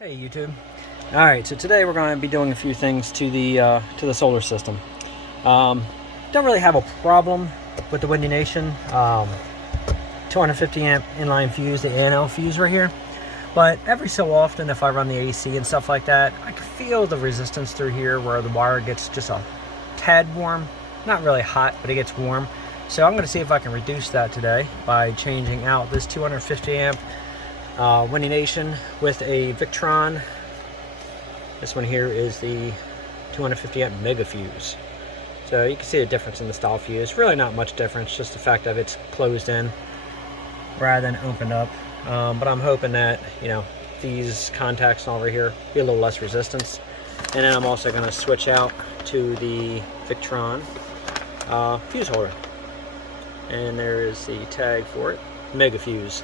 Hey YouTube. Alright, so today we're going to be doing a few things to the solar system. Don't really have a problem with the Windy Nation 250 amp inline fuse, the ANL fuse right here. But every so often, if I run the AC and stuff like that, I can feel the resistance through here where the wire gets just a tad warm. Not really hot, but it gets warm. So I'm going to see if I can reduce that today by changing out this 250 amp Windy Nation with a Victron. This one here is the 250 amp mega fuse. So you can see a difference in the style fuse. Really not much difference, just the fact that it's closed in rather than opened up. But I'm hoping that, you know, these contacts over here be a little less resistance. And then I'm also going to switch out to the Victron fuse holder. And there is the tag for it, mega fuse.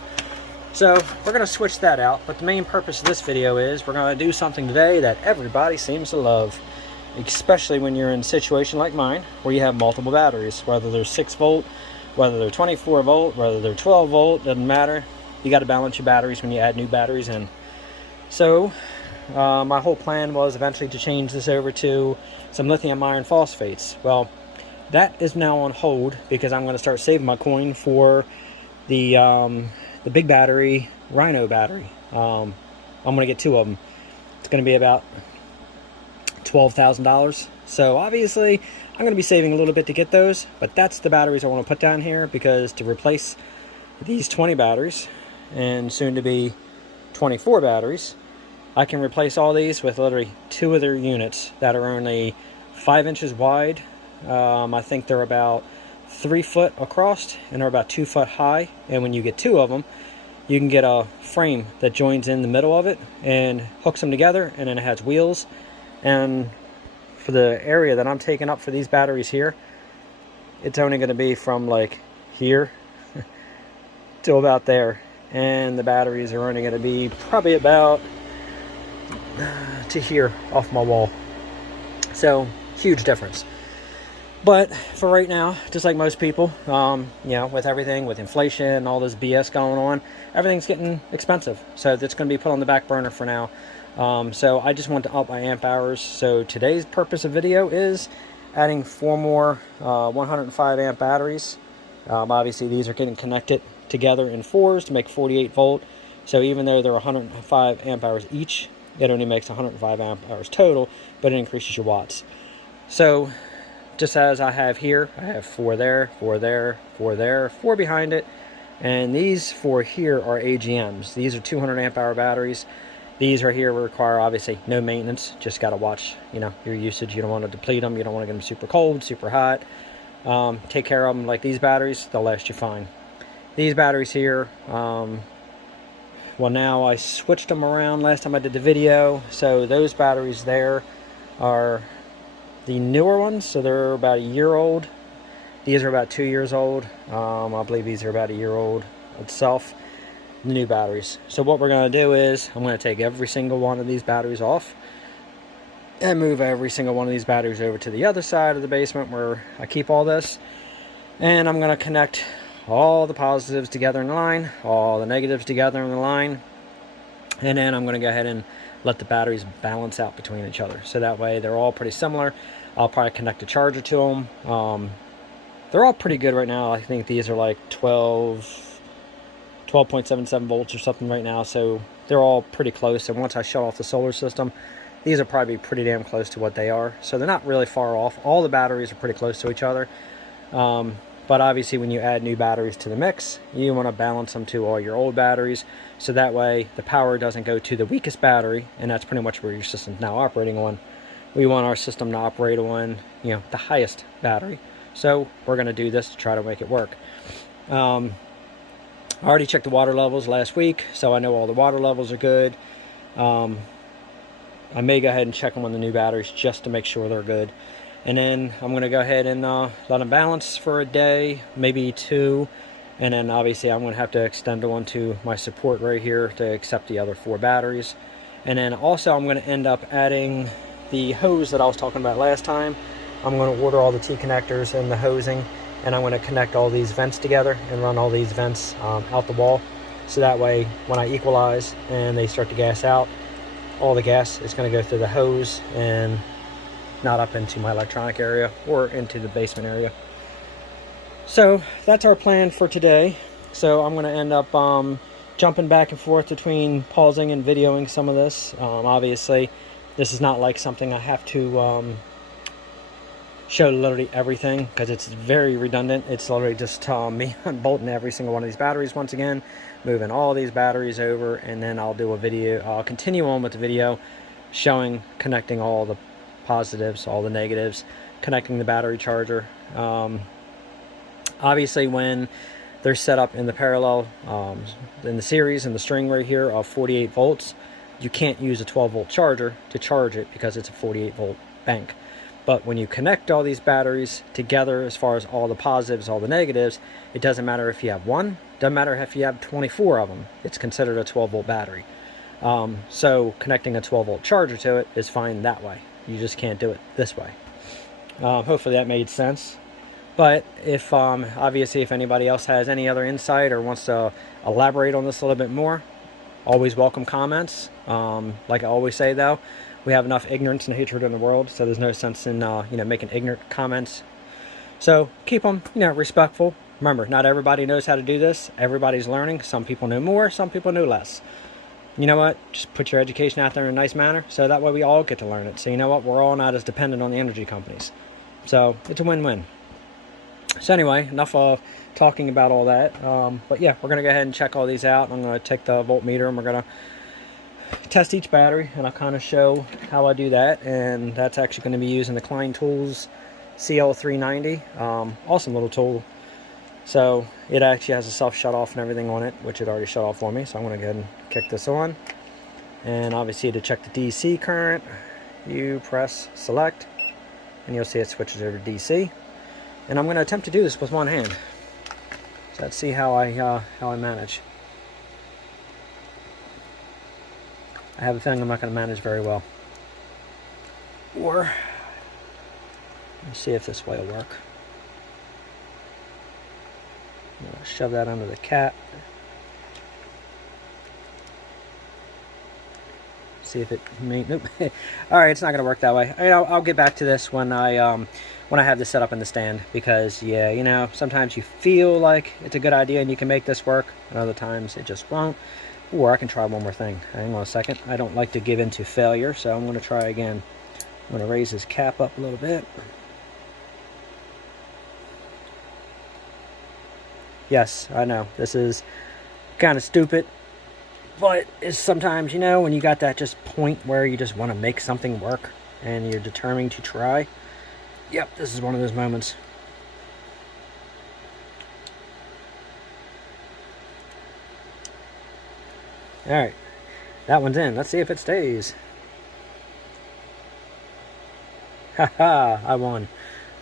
So we're going to switch that out, but the main purpose of this video is we're going to do something today that everybody seems to love, especially when you're in a situation like mine where you have multiple batteries, whether they're 6 volt, whether they're 24 volt, whether they're 12 volt, doesn't matter. You got to balance your batteries when you add new batteries in. So my whole plan was eventually to change this over to some lithium iron phosphates. Well, that is now on hold because I'm going to start saving my coin for the big battery, Rhino battery. I'm going to get 2 of them. It's going to be about $12,000. So obviously, I'm going to be saving a little bit to get those, but that's the batteries I want to put down here because to replace these 20 batteries and soon to be 24 batteries, I can replace all these with literally 2 of their units that are only 5 inches wide. I think they're about 3 foot across and they're about 2 foot high, and when you get 2 of them you can get a frame that joins in the middle of it and hooks them together, and then it has wheels. And for the area that I'm taking up for these batteries here, it's only going to be from like here to about there, and the batteries are only going to be probably about to here off my wall. So huge difference. But for right now, just like most people, you know, with everything, with inflation and all this BS going on, everything's getting expensive. So that's going to be put on the back burner for now. So I just want to up my amp hours. So today's purpose of video is adding 4 more 105 amp batteries. Obviously, these are getting connected together in 4s to make 48 volt. So even though they're 105 amp hours each, it only makes 105 amp hours total, but it increases your watts. So just as I have here, I have 4 there, 4 there, 4 there, 4 behind it, and these 4 here are AGMs. These are 200 amp hour batteries. These right here require obviously no maintenance. Just got to watch, you know, your usage. You don't want to deplete them. You don't want to get them super cold, super hot. Take care of them like these batteries. They'll last you fine. These batteries here, well, now I switched them around last time I did the video. So those batteries there are the newer ones, so they're about a year old. These are about 2 years old. I believe these are about a year old itself, the new batteries. So what we're going to do is I'm going to take every single one of these batteries off and move every single one of these batteries over to the other side of the basement where I keep all this, and I'm going to connect all the positives together in the line, all the negatives together in the line, and then I'm going to go ahead and let the batteries balance out between each other. So that way they're all pretty similar. I'll probably connect a charger to them. They're all pretty good right now. I think these are like 12.77 volts or something right now. So they're all pretty close. And once I shut off the solar system, these will probably be pretty damn close to what they are. So they're not really far off. All the batteries are pretty close to each other. But obviously when you add new batteries to the mix, you want to balance them to all your old batteries. So that way the power doesn't go to the weakest battery, and that's pretty much where your system's now operating on. We want our system to operate on, you know, the highest battery. So we're going to do this to try to make it work. I already checked the water levels last week, so I know all the water levels are good. I may go ahead and check them on the new batteries just to make sure they're good. And then I'm going to go ahead and let them balance for a day, maybe 2. And then obviously I'm going to have to extend one to my support right here to accept the other 4 batteries. And then also I'm going to end up adding the hose that I was talking about last time. I'm going to order all the T-connectors and the hosing, and I'm going to connect all these vents together and run all these vents out the wall. So that way when I equalize and they start to gas out, all the gas is going to go through the hose and not up into my electronic area or into the basement area. So that's our plan for today. So I'm going to end up jumping back and forth between pausing and videoing some of this. Obviously, this is not like something I have to show literally everything, because it's very redundant. It's literally just me unbolting every single one of these batteries once again, moving all these batteries over, and then I'll do a video. I'll continue on with the video showing connecting all the positives, all the negatives, connecting the battery charger. Obviously, when they're set up in the parallel, in the series, in the string right here of 48 volts, you can't use a 12 volt charger to charge it because it's a 48 volt bank. But when you connect all these batteries together, as far as all the positives, all the negatives, it doesn't matter if you have one, doesn't matter if you have 24 of them, it's considered a 12 volt battery. So connecting a 12 volt charger to it is fine that way. You just can't do it this way. Hopefully that made sense. But if obviously if anybody else has any other insight or wants to elaborate on this a little bit more, always welcome comments. Like I always say though, we have enough ignorance and hatred in the world, so there's no sense in making ignorant comments. So keep them respectful. Remember, not everybody knows how to do this. Everybody's learning. Some people know more, some people know less. You know what? Just put your education out there in a nice manner, so that way we all get to learn it. So you know what? We're all not as dependent on the energy companies. So it's a win-win. So anyway, enough of talking about all that. But yeah, we're going to go ahead and check all these out. I'm going to take the voltmeter and we're going to test each battery, and I'll kind of show how I do that. And that's actually going to be using the Klein Tools CL390. Awesome little tool. So it actually has a self shut off and everything on it, which it already shut off for me. So I'm going to go ahead and kick this on. And obviously to check the DC current, you press select and you'll see it switches over to DC. And I'm going to attempt to do this with one hand. So let's see how I manage. I have a feeling I'm not going to manage very well. Or let's see if this way will work. I'm going to shove that under the cap. See if it may. Nope. All right, it's not going to work that way. I'll get back to this when I have this set up in the stand, because yeah, sometimes you feel like it's a good idea and you can make this work, and other times it just won't. Or I can try one more thing. Hang on a second. I don't like to give in to failure, so I'm going to try again. I'm going to raise this cap up a little bit. Yes, I know this is kind of stupid, but it's sometimes, when you got that just point where you just want to make something work and you're determined to try. Yep, this is one of those moments. Alright, that one's in. Let's see if it stays. Haha, I won.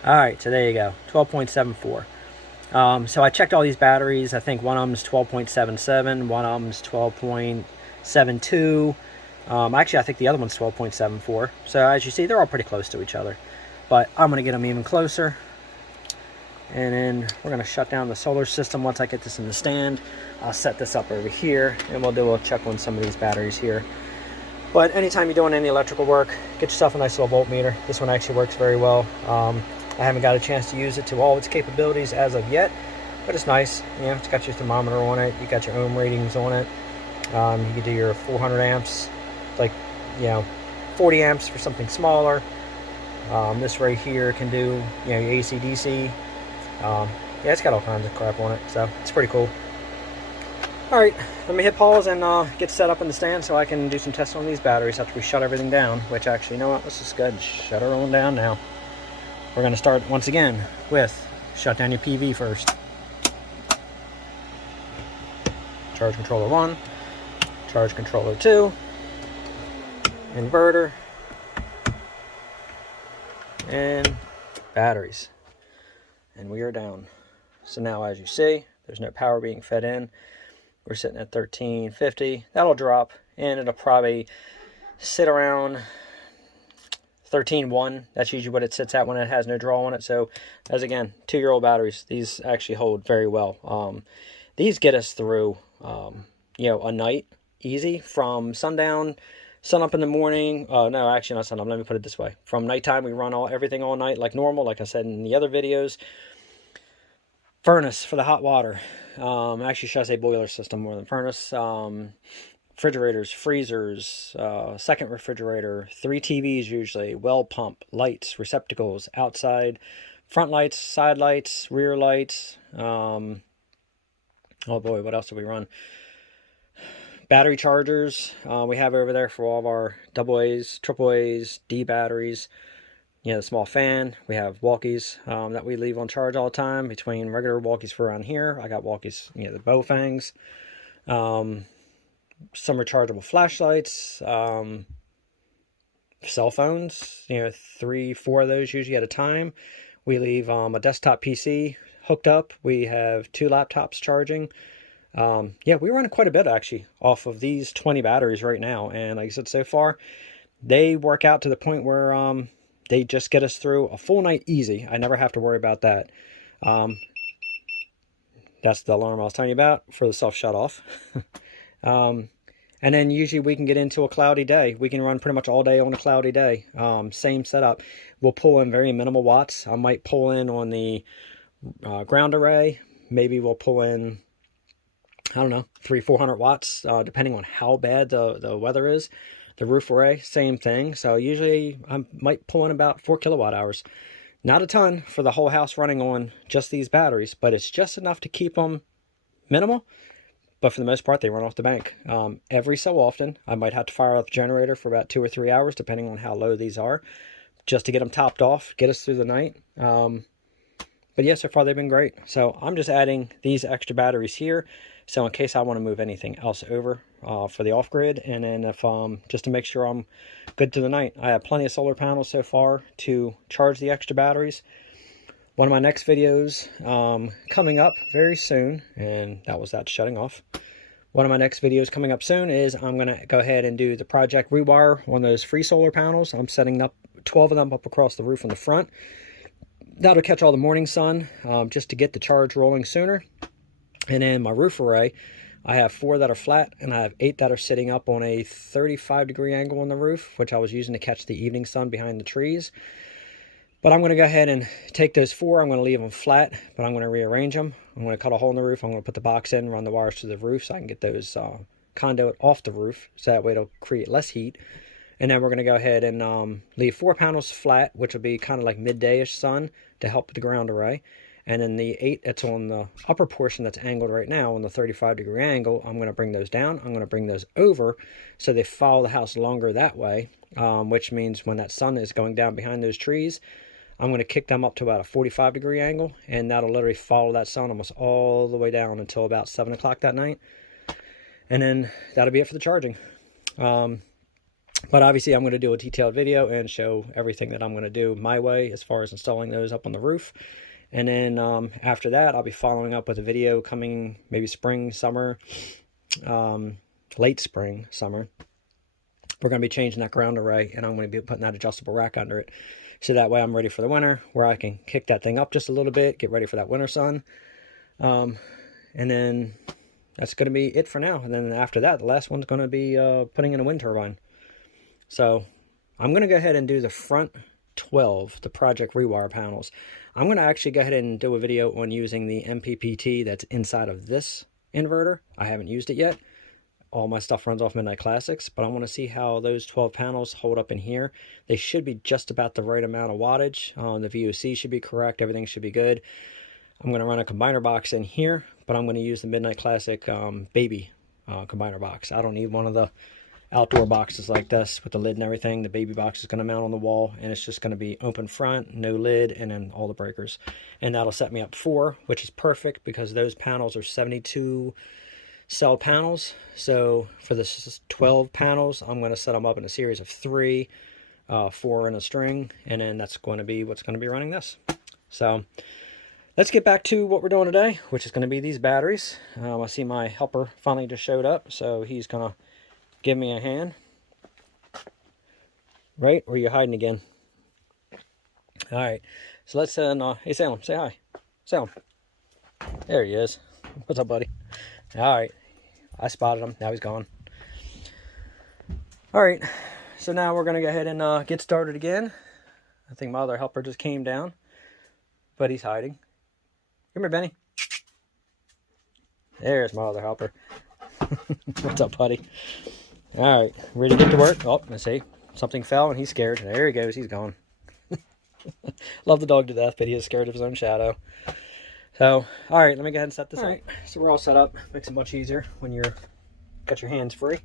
Alright, so there you go. 12.74. So I checked all these batteries. I think one of them is 12.77, one of them is 12.72. Actually, I think the other one's 12.74. So as you see, they're all pretty close to each other. But I'm going to get them even closer. And then we're going to shut down the solar system once I get this in the stand. I'll set this up over here, and we'll do a check on some of these batteries here. But anytime you're doing any electrical work, get yourself a nice little voltmeter. This one actually works very well. I haven't got a chance to use it to all its capabilities as of yet, but it's nice. It's got your thermometer on it. You got your ohm ratings on it. You can do your 400 amps, like 40 amps for something smaller. This right here can do your AC DC. Yeah, it's got all kinds of crap on it, so it's pretty cool. Alright, let me hit pause and get set up in the stand so I can do some tests on these batteries after we shut everything down. Which actually, you know what, let's just go ahead and shut her on down now. We're going to start once again with shut down your PV first. Charge controller 1, charge controller 2, inverter, and batteries. And we are down. So now, as you see, there's no power being fed in. We're sitting at 1350. That'll drop, and it'll probably sit around 13.1. That's usually what it sits at when it has no draw on it. So, as again, 2-year-old batteries, these actually hold very well. These get us through, a night easy from sundown sun up in the morning. No, actually not sun up. Let me put it this way. From nighttime, we run everything all night like normal, like I said in the other videos. Furnace for the hot water. Actually, should I say boiler system more than furnace. Refrigerators, freezers, second refrigerator, 3 TVs usually, well pump, lights, receptacles, outside, front lights, side lights, rear lights. Oh boy, what else do we run? Battery chargers we have over there for all of our AA's, AAA's, D batteries. You know, the small fan. We have walkies that we leave on charge all the time. Between regular walkies for around here, I got walkies, you know, the Bowfangs. Some rechargeable flashlights, cell phones, you know, 3, 4 of those usually at a time. We leave a desktop PC hooked up. We have 2 laptops charging. Yeah, we run quite a bit actually off of these 20 batteries right now. And like I said, so far, they work out to the point where they just get us through a full night easy. I never have to worry about that. That's the alarm I was telling you about for the self shut off. And then usually we can get into a cloudy day. We can run pretty much all day on a cloudy day. Same setup. We'll pull in very minimal watts. I might pull in on the ground array. Maybe we'll pull in, I don't know, 300-400 watts, depending on how bad the weather is. The roof array, same thing. So usually I might pull in about 4 kilowatt hours. Not a ton for the whole house running on just these batteries, but it's just enough to keep them minimal. But for the most part, they run off the bank. Every so often, I might have to fire up the generator for about 2 or 3 hours, depending on how low these are, just to get them topped off, get us through the night. But yeah, so far they've been great. So I'm just adding these extra batteries here, so in case I want to move anything else over for the off-grid, and then if just to make sure I'm good through the night. I have plenty of solar panels so far to charge the extra batteries. One of my next videos coming up very soon, and that was that shutting off. One of my next videos coming up soon is I'm going to go ahead and do the project rewire on those free solar panels. I'm setting up 12 of them up across the roof in the front. That'll catch all the morning sun just to get the charge rolling sooner. And then my roof array, I have 4 that are flat, and I have 8 that are sitting up on a 35-degree angle on the roof, which I was using to catch the evening sun behind the trees. But I'm going to go ahead and take those 4. I'm going to leave them flat, but I'm going to rearrange them. I'm going to cut a hole in the roof. I'm going to put the box in, run the wires to the roof so I can get those conduit off the roof, so that way it'll create less heat. And then we're going to go ahead and leave 4 panels flat, which will be kind of like midday-ish sun to help with the ground array. And then the 8 that's on the upper portion that's angled right now on the 35-degree angle, I'm going to bring those down. I'm going to bring those over so they follow the house longer that way, which means when that sun is going down behind those trees, I'm going to kick them up to about a 45-degree angle, and that'll literally follow that sun almost all the way down until about 7 o'clock that night. And then that'll be it for the charging. But obviously I'm going to do a detailed video and show everything that I'm going to do my way as far as installing those up on the roof. And then after that, I'll be following up with a video coming maybe spring, summer, late spring, summer. We're going to be changing that ground array, and I'm going to be putting that adjustable rack under it. So that way I'm ready for the winter, where I can kick that thing up just a little bit, get ready for that winter sun. And then that's going to be it for now. And then after that, the last one's going to be putting in a wind turbine. So I'm going to go ahead and do the front 12, the project rewire panels. I'm going to actually go ahead and do a video on using the MPPT that's inside of this inverter. I haven't used it yet. All my stuff runs off Midnight Classics, but I want to see how those 12 panels hold up in here. They should be just about the right amount of wattage. The VOC should be correct. Everything should be good. I'm going to run a combiner box in here, but I'm going to use the Midnight Classic baby combiner box. I don't need one of the outdoor boxes like this with the lid and everything. The baby box is going to mount on the wall, and it's just going to be open front, no lid, and then all the breakers. And that'll set me up 4, which is perfect because those panels are 72 cell panels. So for the 12 panels, I'm going to set them up in a series of 3, 4 in a string, and then that's going to be what's going to be running this. So let's get back to what we're doing today, which is going to be these batteries. I see my helper finally just showed up, so he's going to give me a hand. Right? Or are you hiding again? All right. So let's hey Salem, say hi. Salem. There he is. What's up, buddy? All right. I spotted him. Now he's gone. All right, so now we're gonna go ahead and get started again. I think my other helper just came down, but he's hiding. Come here, Benny. There's my other helper. What's up, buddy? All right, ready to get to work? Oh, let's see. Something fell and he's scared. There he goes, he's gone. Love the dog to death, but he is scared of his own shadow. So, all right, let me go ahead and set this up. All right, so we're all set up. Makes it much easier when you're got your hands free.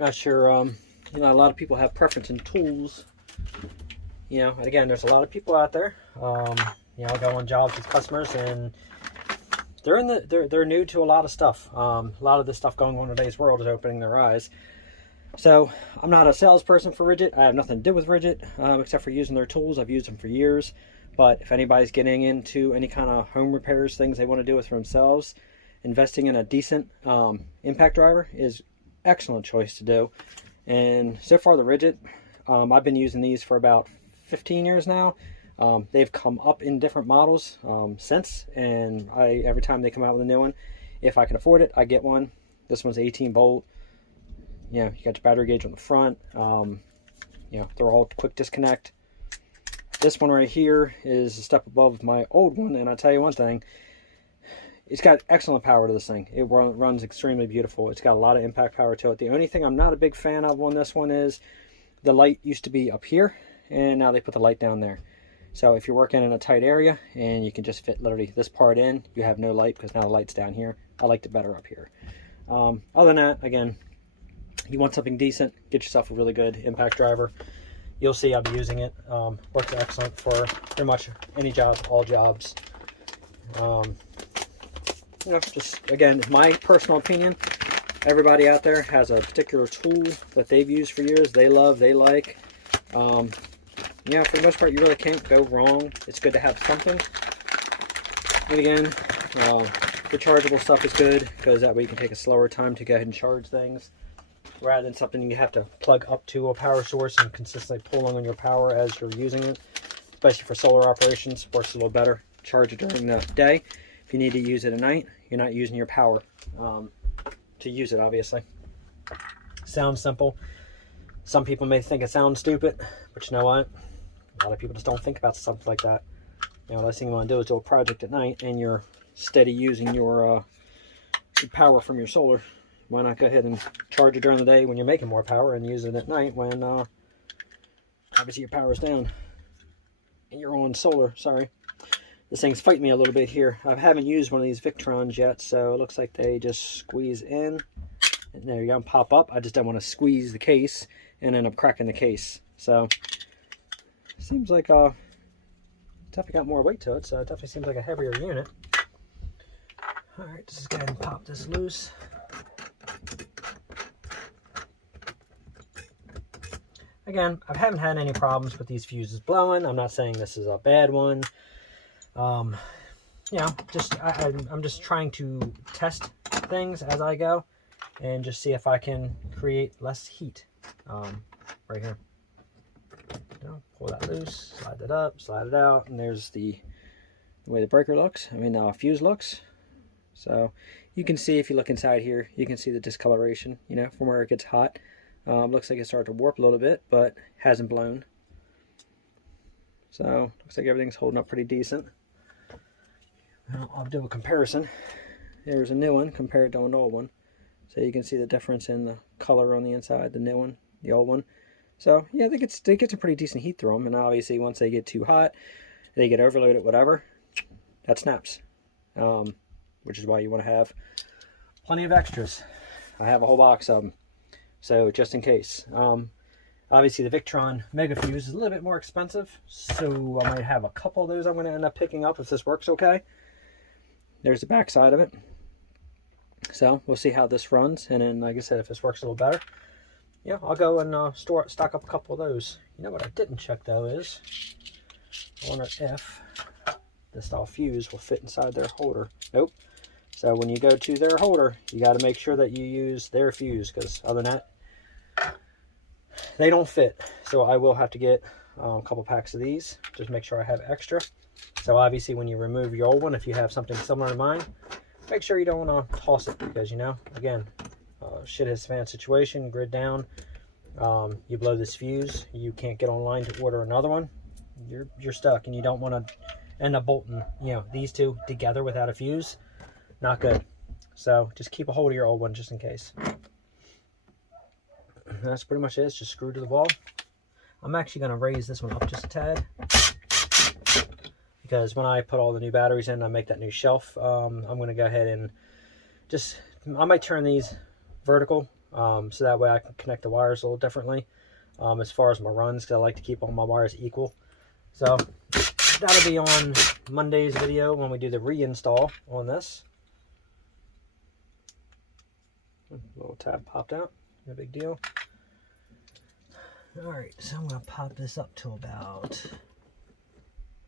Not sure, you know, a lot of people have preference in tools. You know, and again, there's a lot of people out there. You know, go on jobs with customers, and they're new to a lot of stuff. A lot of the stuff going on in today's world is opening their eyes. So I'm not a salesperson for Ridgit. I have nothing to do with Ridgit, except for using their tools. I've used them for years. But if anybody's getting into any kind of home repairs, things they want to do with for themselves, investing in a decent impact driver is excellent choice to do. And so far the Ridgit, I've been using these for about 15 years now. They've come up in different models since, and every time they come out with a new one, if I can afford it, I get one. This one's 18 volt. You know, you got your battery gauge on the front. You know, they're all quick disconnect. This one right here is a step above my old one, and I'll tell you one thing, it's got excellent power to this thing. It runs extremely beautiful. It's got a lot of impact power to it. The only thing I'm not a big fan of on this one is the light used to be up here, and now they put the light down there. So if you're working in a tight area and you can just fit literally this part in, you have no light because now the light's down here. I liked it better up here. Other than that, again, you want something decent, get yourself a really good impact driver. You'll see I'll be using it. Works excellent for pretty much any job, all jobs. You know, just again, my personal opinion, everybody out there has a particular tool that they've used for years, they love, they like. You know, for the most part, you really can't go wrong. It's good to have something. And again, the chargeable stuff is good because that way you can take a slower time to go ahead and charge things, rather than something you have to plug up to a power source and consistently pulling on your power as you're using it. Especially for solar operations, works a little better. Charge it during the day. If you need to use it at night, you're not using your power to use it, obviously. Sounds simple. Some people may think it sounds stupid, but you know what? A lot of people just don't think about something like that. You know, the last thing you want to do is do a project at night and you're steady using your power from your solar. Why not go ahead and charge it during the day when you're making more power and use it at night when obviously your power's down and you're on solar. Sorry. This thing's fighting me a little bit here. I haven't used one of these Victrons yet, so it looks like they just squeeze in. And there you go, pop up. I just don't want to squeeze the case and end up cracking the case. So, seems like definitely got more weight to it, so it definitely seems like a heavier unit. Alright, just go ahead and pop this loose. Again, I haven't had any problems with these fuses blowing. I'm not saying this is a bad one. You know, I'm just trying to test things as I go and just see if I can create less heat. Right here. You know, pull that loose, slide that up, slide it out, and there's the way the breaker looks. I mean, fuse looks. So you can see, if you look inside here, you can see the discoloration, you know, from where it gets hot. Looks like it started to warp a little bit, but hasn't blown. So looks like everything's holding up pretty decent. Now, I'll do a comparison. There's a new one compared to an old one. So you can see the difference in the color on the inside, the new one, the old one. So yeah, they get some pretty decent heat through them. And obviously once they get too hot, they get overloaded, whatever, that snaps. Which is why you want to have plenty of extras. I have a whole box of them. So just in case. Obviously the Victron Mega Fuse is a little bit more expensive. So I might have a couple of those I'm going to end up picking up if this works okay. There's the back side of it. So we'll see how this runs, and then like I said, if this works a little better, yeah, I'll go and stock up a couple of those. You know what I didn't check though is, I wonder if this style fuse will fit inside their holder. Nope. So when you go to their holder, you got to make sure that you use their fuse, because other than that, they don't fit. So I will have to get a couple packs of these, just make sure I have extra. So obviously when you remove your old one, if you have something similar to mine, make sure you don't toss it, because, you know, again, shit his fan situation, grid down, you blow this fuse, you can't get online to order another one, you're stuck, and you don't want to end up bolting, you know, these two together without a fuse. Not good. So just keep a hold of your old one just in case. And that's pretty much it. It's just screwed to the wall. I'm actually going to raise this one up just a tad, because when I put all the new batteries in, I make that new shelf. I'm going to go ahead and just, I might turn these vertical, so that way I can connect the wires a little differently as far as my runs, because I like to keep all my wires equal. So that'll be on Monday's video when we do the reinstall on this. Little tab popped out, no big deal. All right, so I'm gonna pop this up to about,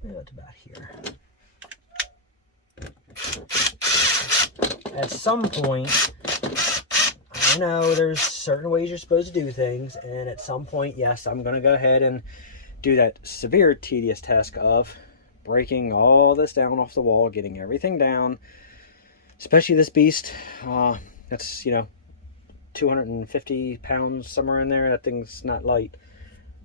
here. At some point, I know there's certain ways you're supposed to do things, and at some point, yes, I'm gonna go ahead and do that severe tedious task of breaking all this down off the wall, getting everything down, especially this beast. That's, you know, 250 pounds, somewhere in there. That thing's not light.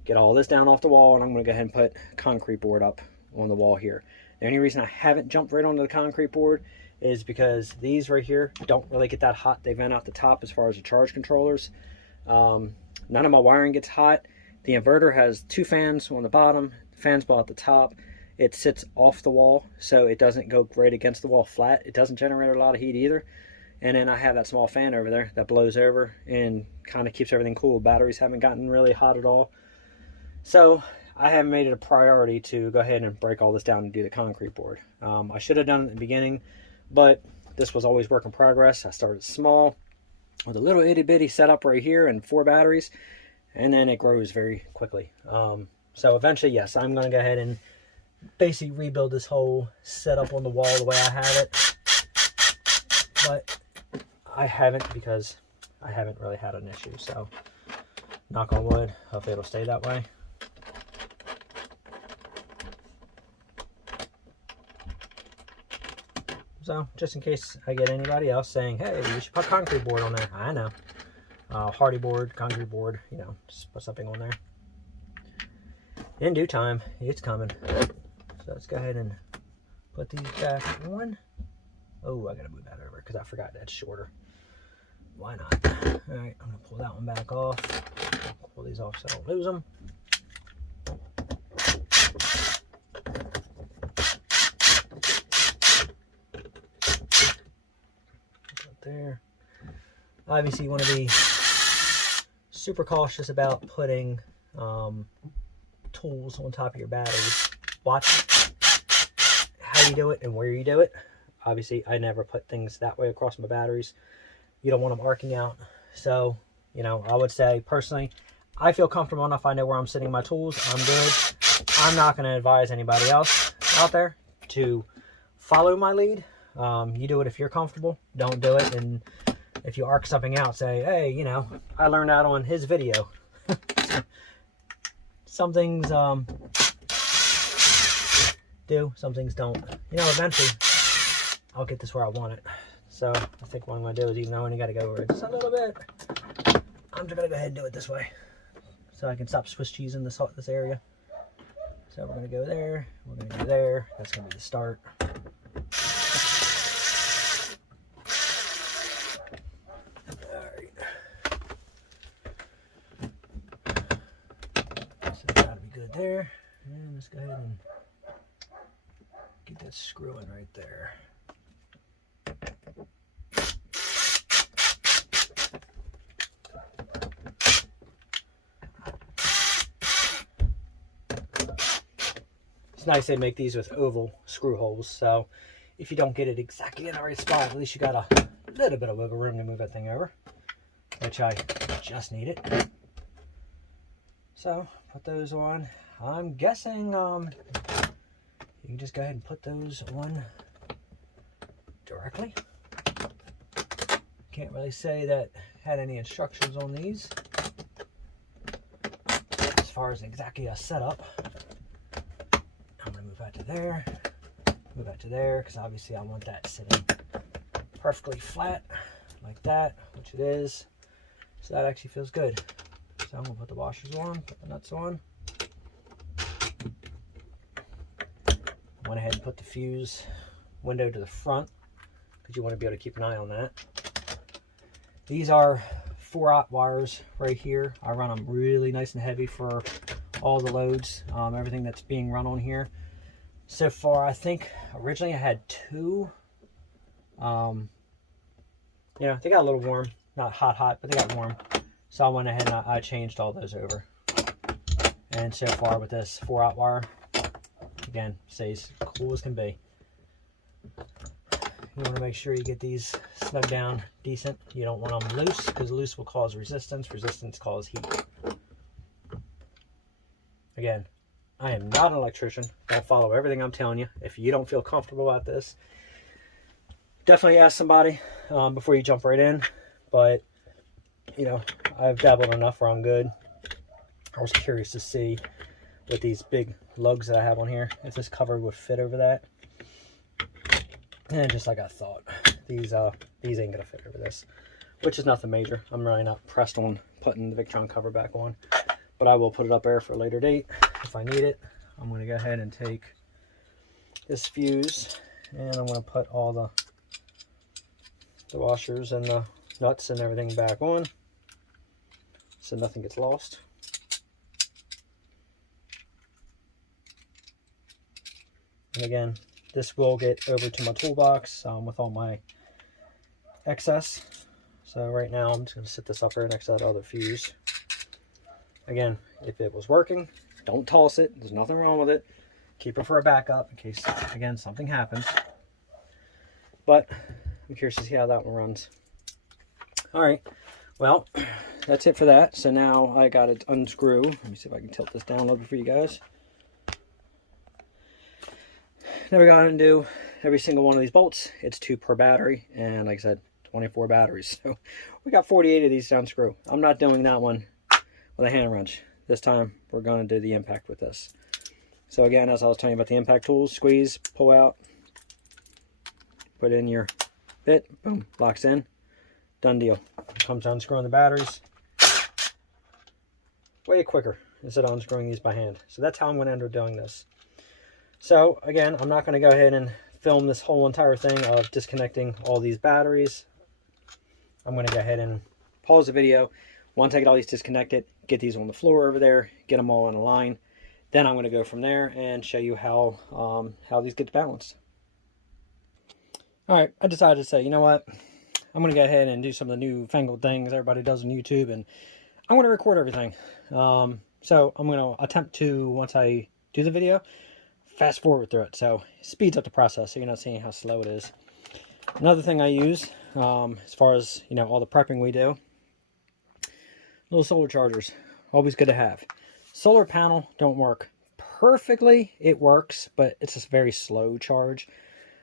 Get all this down off the wall, and I'm going to go ahead and put concrete board up on the wall here. The only reason I haven't jumped right onto the concrete board is because these right here don't really get that hot. They vent out the top as far as the charge controllers. None of my wiring gets hot. The inverter has two fans on the bottom, fans ball at the top. It sits off the wall, so it doesn't go right against the wall flat. It doesn't generate a lot of heat either. And then I have that small fan over there that blows over and kind of keeps everything cool. Batteries haven't gotten really hot at all. So I haven't made it a priority to go ahead and break all this down and do the concrete board. I should have done it in the beginning, but this was always work in progress. I started small with a little itty bitty setup right here and 4 batteries, and then it grows very quickly. So eventually, yes, I'm going to go ahead and basically rebuild this whole setup on the wall the way I have it. But I haven't, because I haven't really had an issue. So knock on wood, hopefully it'll stay that way. So just in case I get anybody else saying, hey, you should put concrete board on there. I know. Hardy board, concrete board, you know, just put something on there. In due time, it's coming. So let's go ahead and put these back on. Oh, I gotta move that over because I forgot that's shorter. Why not? All right, I'm gonna pull that one back off. Pull these off so I don't lose them. Put there. Obviously, you want to be super cautious about putting tools on top of your batteries. Watch how you do it and where you do it. Obviously, I never put things that way across my batteries. You don't want them arcing out. So, you know, I would say, personally, I feel comfortable enough. I know where I'm sitting my tools. I'm good. I'm not going to advise anybody else out there to follow my lead. You do it if you're comfortable. Don't do it. And if you arc something out, say, hey, you know, I learned that on his video. Some things do, some things don't. You know, eventually, I'll get this where I want it. So I think what I'm going to do is, even though I only got to go over it just a little bit, I'm just going to go ahead and do it this way, so I can stop Swiss cheese in this area. So we're going to go there, we're going to go there. That's going to be the start. Alright. So that'll be good there. And let's go ahead and get that screw in right there. It's nice they make these with oval screw holes, so if you don't get it exactly in the right spot, at least you got a little bit of wiggle room to move that thing over, which I just need it. So put those on. I'm guessing you can just go ahead and put those on directly. Can't really say that had any instructions on these as far as exactly a setup. I'm gonna move that to there, move that to there, because obviously I want that sitting perfectly flat. like that, which it is. So that actually feels good. So I'm gonna put the washers on, put the nuts on. Went ahead and put the fuse window to the front because you want to be able to keep an eye on that. These are 4-aught wires right here. I run them really nice and heavy for all the loads, everything that's being run on here. So far, I think originally I had 2. Yeah, they got a little warm. Not hot, but they got warm. So I went ahead and I changed all those over. And so far with this 4-aught wire, again, stays cool as can be. You want to make sure you get these snug down decent. You don't want them loose, because loose will cause resistance. Resistance causes heat. Again, I am not an electrician. Don't follow everything I'm telling you. If you don't feel comfortable about this, definitely ask somebody before you jump right in. But, you know, I've dabbled enough where I'm good. I was curious to see with these big lugs that I have on here, if this cover would fit over that. And just like I thought, these ain't gonna fit over this, which is nothing major. I'm really not pressed on putting the Victron cover back on, but I will put it up there for a later date if I need it. I'm gonna go ahead and take this fuse, and I'm gonna put all the washers and the nuts and everything back on, so nothing gets lost. And again, this will get over to my toolbox with all my excess. So right now I'm just going to sit this up here next to that other fuse. Again, if it was working, don't toss it. There's nothing wrong with it. Keep it for a backup in case, again, something happens. But I'm curious to see how that one runs. All right, well, that's it for that. So now I got to unscrew. Let me see if I can tilt this down a little bit for you guys. Now we go and do every single one of these bolts. It's 2 per battery, and like I said, 24 batteries. So we got 48 of these to unscrew. I'm not doing that one with a hand wrench. This time we're going to do the impact with this. So again, as I was telling you about the impact tools, squeeze, pull out, put in your bit, boom, locks in, done deal. Comes to unscrewing the batteries way quicker instead of unscrewing these by hand. So that's how I'm going to end up doing this. So again, I'm not going to go ahead and film this whole entire thing of disconnecting all these batteries. I'm going to go ahead and pause the video. Once I get all these disconnected, get these on the floor over there, get them all in a line. Then I'm going to go from there and show you how these get balanced. All right, I decided to say, you know what? I'm going to go ahead and do some of the newfangled things everybody does on YouTube, and I'm going to record everything. So I'm going to attempt to, once I do the video, fast forward through it, so it speeds up the process so you're not seeing how slow it is. Another thing I use as far as, you know, all the prepping we do, little solar chargers, always good to have. Solar panel don't work perfectly. It works, but it's a very slow charge.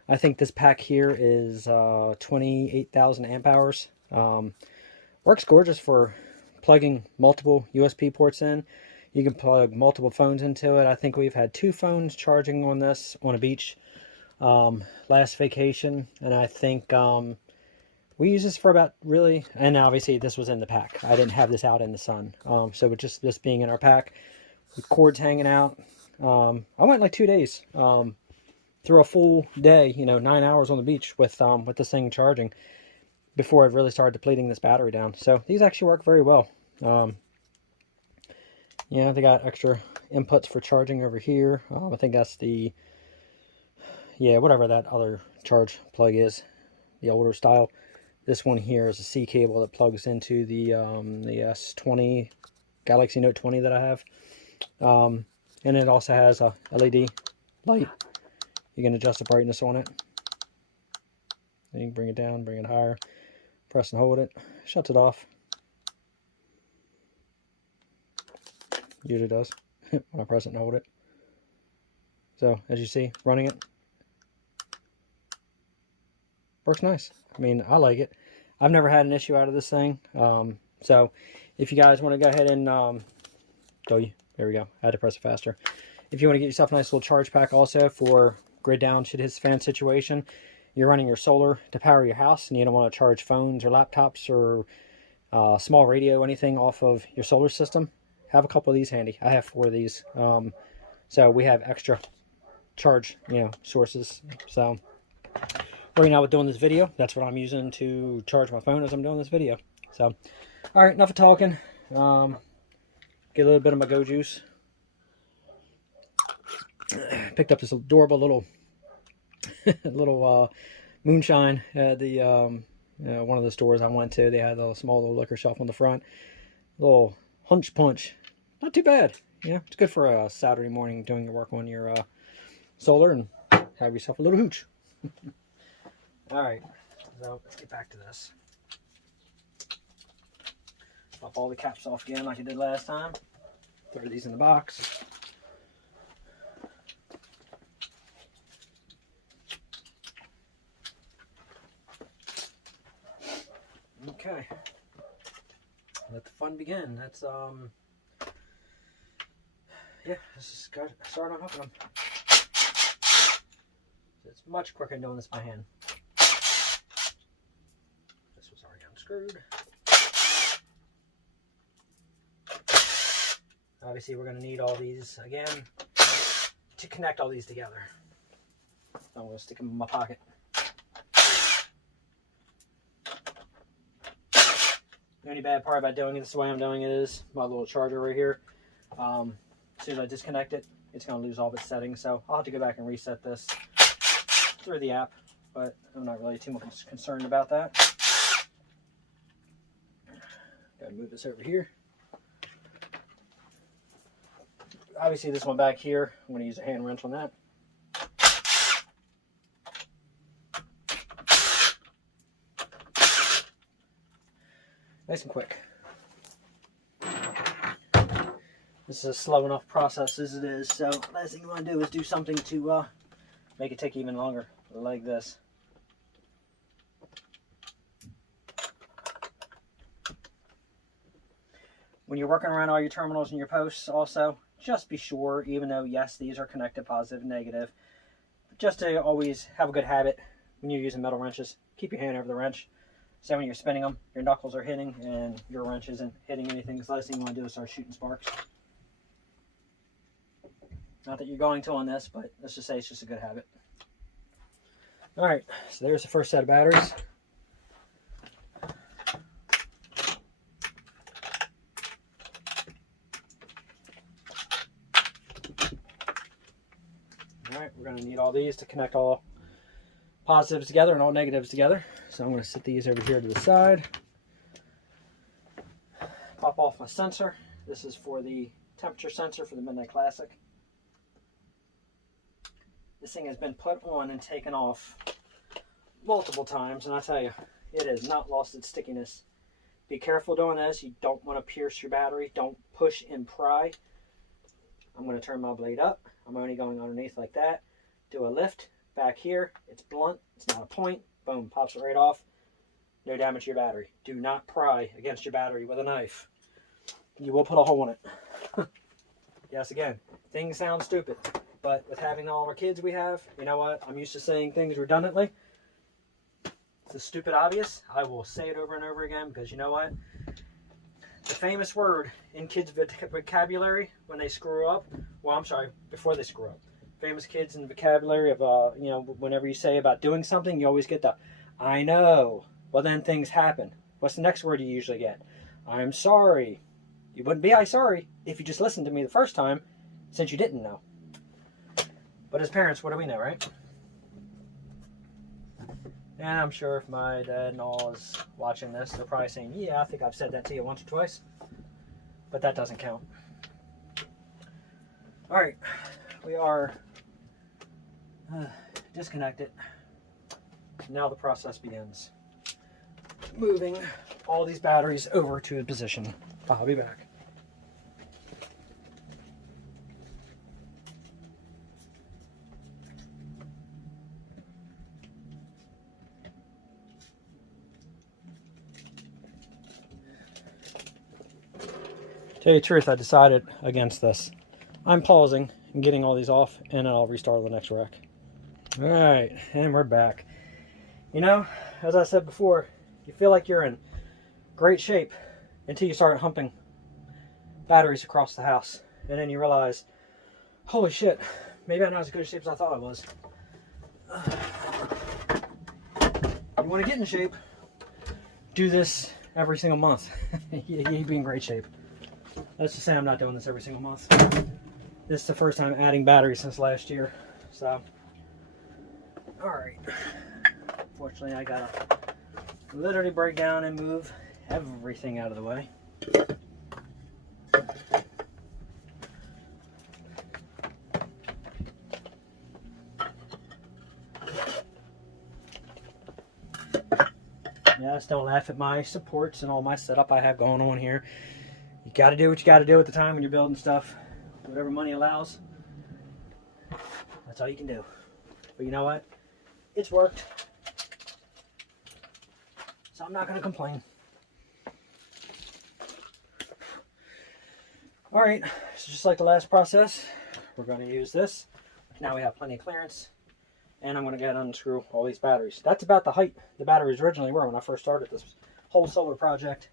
I think this pack here is 28,000 amp hours. Works gorgeous for plugging multiple USB ports in. You can plug multiple phones into it. I think we've had 2 phones charging on this on a beach last vacation. And I think we use this for about and obviously this was in the pack. I didn't have this out in the sun. So with just this being in our pack, with cords hanging out, I went like 2 days through a full day, you know, 9 hours on the beach with this thing charging before I really started depleting this battery down. So these actually work very well. Yeah, they got extra inputs for charging over here. I think that's the, yeah, whatever that other charge plug is, the older style. This one here is a C cable that plugs into the S20 Galaxy Note 20 that I have. And it also has a LED light. You can adjust the brightness on it. And you can bring it down, bring it higher, press and hold it, shuts it off. Usually does when I press it and hold it. So as you see, running it works nice. I mean, I like it. I've never had an issue out of this thing. So if you guys want to go ahead and there we go. I had to press it faster. If you want to get yourself a nice little charge pack also for grid down should hit fan situation, you're running your solar to power your house and you don't want to charge phones or laptops or small radio, anything off of your solar system, have a couple of these handy. I have 4 of these. So we have extra charge, sources. So right now with doing this video, that's what I'm using to charge my phone as I'm doing this video. So, all right, enough of talking. Get a little bit of my Go Juice. Picked up this adorable little moonshine at the one of the stores I went to. They had a small little liquor shelf on the front. Little hunch punch, not too bad. It's good for a Saturday morning doing your work on your solar and have yourself a little hooch. All right, so let's get back to this. Pop all the caps off again like I did last time. Throw these in the box. Okay, let the fun begin. That's let's just start unhooking them. It's much quicker than doing this by hand. This was already unscrewed. Obviously, we're going to need all these again to connect all these together. I'm going to stick them in my pocket. The only bad part about doing it this way I'm doing it is my little charger right here. As soon as I disconnect it, it's going to lose all of its settings. So I'll have to go back and reset this through the app, but I'm not really too much concerned about that. Got to move this over here. Obviously, this one back here, I'm going to use a hand wrench on that. Nice and quick. This is a slow enough process as it is, so last thing you want to do is do something to make it take even longer, like this. When you're working around all your terminals and your posts also, just be sure, even though yes, these are connected positive and negative, just to always have a good habit when you're using metal wrenches, keep your hand over the wrench. So when you're spinning them, your knuckles are hitting and your wrench isn't hitting anything, because the last thing you want to do is start shooting sparks. Not that you're going to on this, but let's just say it's just a good habit. Alright, so there's the first set of batteries. Alright, we're going to need all these to connect all positives together and all negatives together. So I'm going to set these over here to the side. Pop off my sensor. This is for the temperature sensor for the Midnight Classic. This thing has been put on and taken off multiple times, and I tell you, it has not lost its stickiness. Be careful doing this. You don't want to pierce your battery. Don't push and pry. I'm going to turn my blade up. I'm only going underneath like that. Do a lift back here. It's blunt. It's not a point. Boom, pops it right off. No damage to your battery. Do not pry against your battery with a knife. You will put a hole in it. Yes, again, things sound stupid, but with having all our kids we have, you know what? I'm used to saying things redundantly. It's a stupid obvious. I will say it over and over again because you know what? The famous word in kids' vocabulary when they screw up, well, I'm sorry, before they screw up. Famous kids in the vocabulary of, whenever you say about doing something, you always get the, I know. Well, then things happen. What's the next word you usually get? I'm sorry. You wouldn't be sorry if you just listened to me the first time, since you didn't know. But as parents, what do we know, right? And I'm sure if my dad and all is watching this, they're probably saying, yeah, I think I've said that to you once or twice. But that doesn't count. All right, we are disconnected. Now the process begins. Moving all these batteries over to a position. I'll be back. Tell you the truth, I decided against this. I'm pausing and getting all these off, and I'll restart the next rack. Alright, and we're back. You know, as I said before, you feel like you're in great shape until you start humping batteries across the house. And then you realize, holy shit, maybe I'm not as good a shape as I thought I was. You want to get in shape, do this every single month. You'd be in great shape. Let's just say I'm not doing this every single month. This is the first time adding batteries since last year. So, alright. Fortunately, I gotta literally break down and move everything out of the way. Yes, don't laugh at my supports and all my setup I have going on here. You got to do what you got to do at the time when you're building stuff. Whatever money allows, that's all you can do. But you know what? It's worked. So I'm not going to complain. Alright, so just like the last process, we're going to use this. Now we have plenty of clearance. And I'm going to go ahead and unscrew all these batteries. That's about the height the batteries originally were when I first started this whole solar project.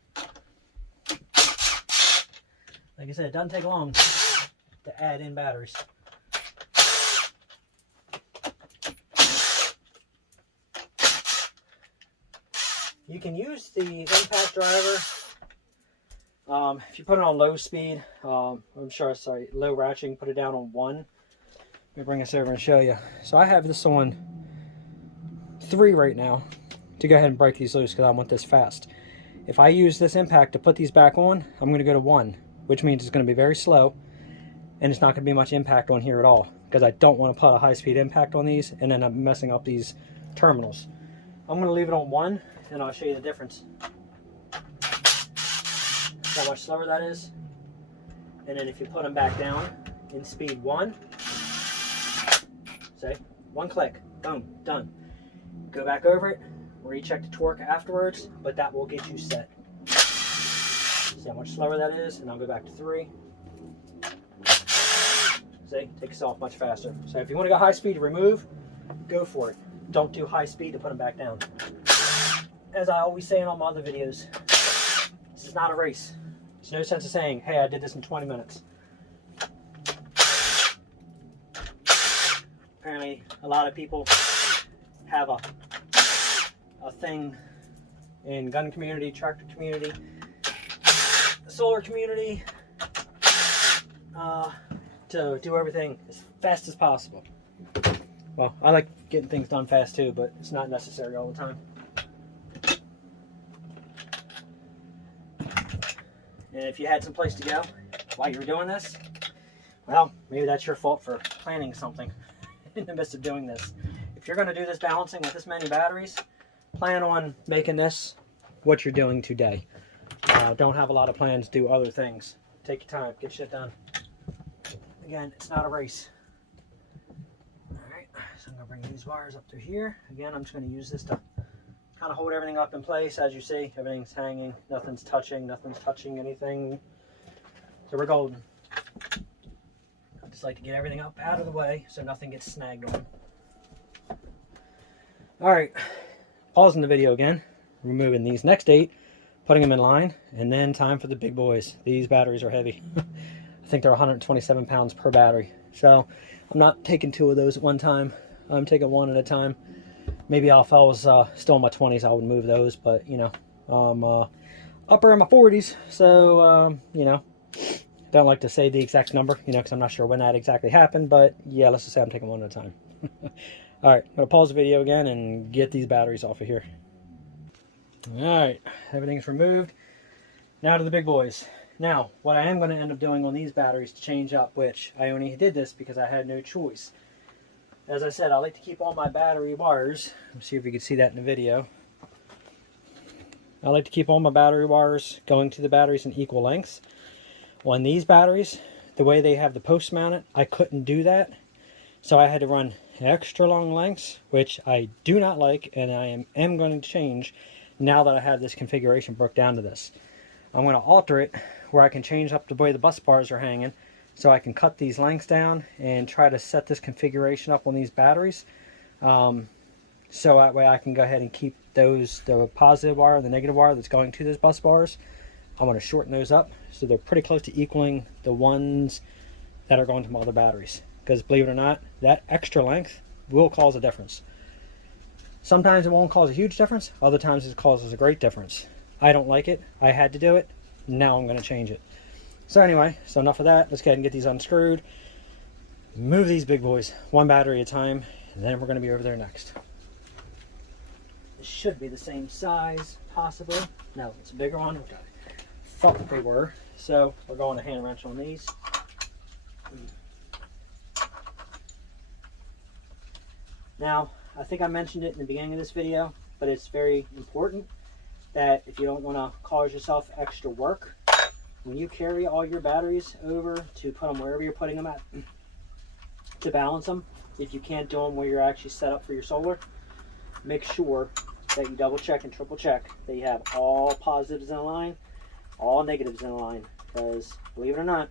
Like I said, it doesn't take long to add in batteries. You can use the impact driver if you put it on low speed. Low ratcheting, put it down on 1. Let me bring this over and show you. So I have this on 3 right now to go ahead and break these loose because I want this fast. If I use this impact to put these back on, I'm going to go to 1, which means it's going to be very slow and it's not going to be much impact on here at all because I don't want to put a high-speed impact on these and end up messing up these terminals. I'm going to leave it on 1 and I'll show you the difference. How much slower that is. And then if you put them back down in speed 1, say, 1 click, boom, done. Go back over it, recheck the torque afterwards, but that will get you set. See how much slower that is, and I'll go back to 3. See, takes us off much faster. So if you want to go high speed to remove, go for it. Don't do high speed to put them back down. As I always say in all my other videos, this is not a race. There's no sense of saying, hey, I did this in 20 minutes. Apparently, a lot of people have a thing in gun community, tractor community, solar community, to do everything as fast as possible. Well, I like getting things done fast too, but it's not necessary all the time. And if you had some place to go while you were doing this, well, maybe that's your fault for planning something in the midst of doing this. If you're going to do this balancing with this many batteries, plan on making this what you're doing today. Don't have a lot of plans, do other things. Take your time, get shit done. Again, it's not a race. Alright, so I'm going to bring these wires up through here. Again, I'm just going to use this to kind of hold everything up in place. As you see, everything's hanging, nothing's touching anything. So we're golden. I just like to get everything up out of the way so nothing gets snagged on. Alright, pausing the video again, removing these next 8, putting them in line, and then time for the big boys. These batteries are heavy. I think they're 127 pounds per battery. So I'm not taking 2 of those at one time. I'm taking 1 at a time. Maybe if I was still in my 20s, I would move those, but you know, I'm upper in my 40s, so you know, don't like to say the exact number, you know, because I'm not sure when that exactly happened, but yeah, let's just say I'm taking 1 at a time. Alright, I'm going to pause the video again and get these batteries off of here. Alright, everything's removed. Now to the big boys. Now, what I am going to end up doing on these batteries to change up, which I only did this because I had no choice. As I said, I like to keep all my battery wires. Let's see if you can see that in the video. I like to keep all my battery wires going to the batteries in equal lengths. On these batteries, the way they have the post mounted, I couldn't do that. So I had to run extra long lengths, which I do not like, and I am going to change now that I have this configuration broke down to this. I'm going to alter it where I can change up the way the bus bars are hanging, so I can cut these lengths down and try to set this configuration up on these batteries. So so that way I can go ahead and keep those, the positive wire and the negative wire that's going to those bus bars, I want to shorten those up so they're pretty close to equaling the ones that are going to my other batteries. Because believe it or not, that extra length will cause a difference. Sometimes it won't cause a huge difference, other times it causes a great difference. I don't like it, I had to do it, now I'm going to change it. So anyway, so enough of that, let's go ahead and get these unscrewed, move these big boys one battery at a time, and then we're going to be over there next. It should be the same size, possibly. No, it's a bigger one, which I thought they were. So we're going to hand wrench on these. Now, I think I mentioned it in the beginning of this video, but it's very important that if you don't want to cause yourself extra work, when you carry all your batteries over to put them wherever you're putting them at, to balance them, if you can't do them where you're actually set up for your solar, make sure that you double check and triple check that you have all positives in a line, all negatives in a line, because believe it or not,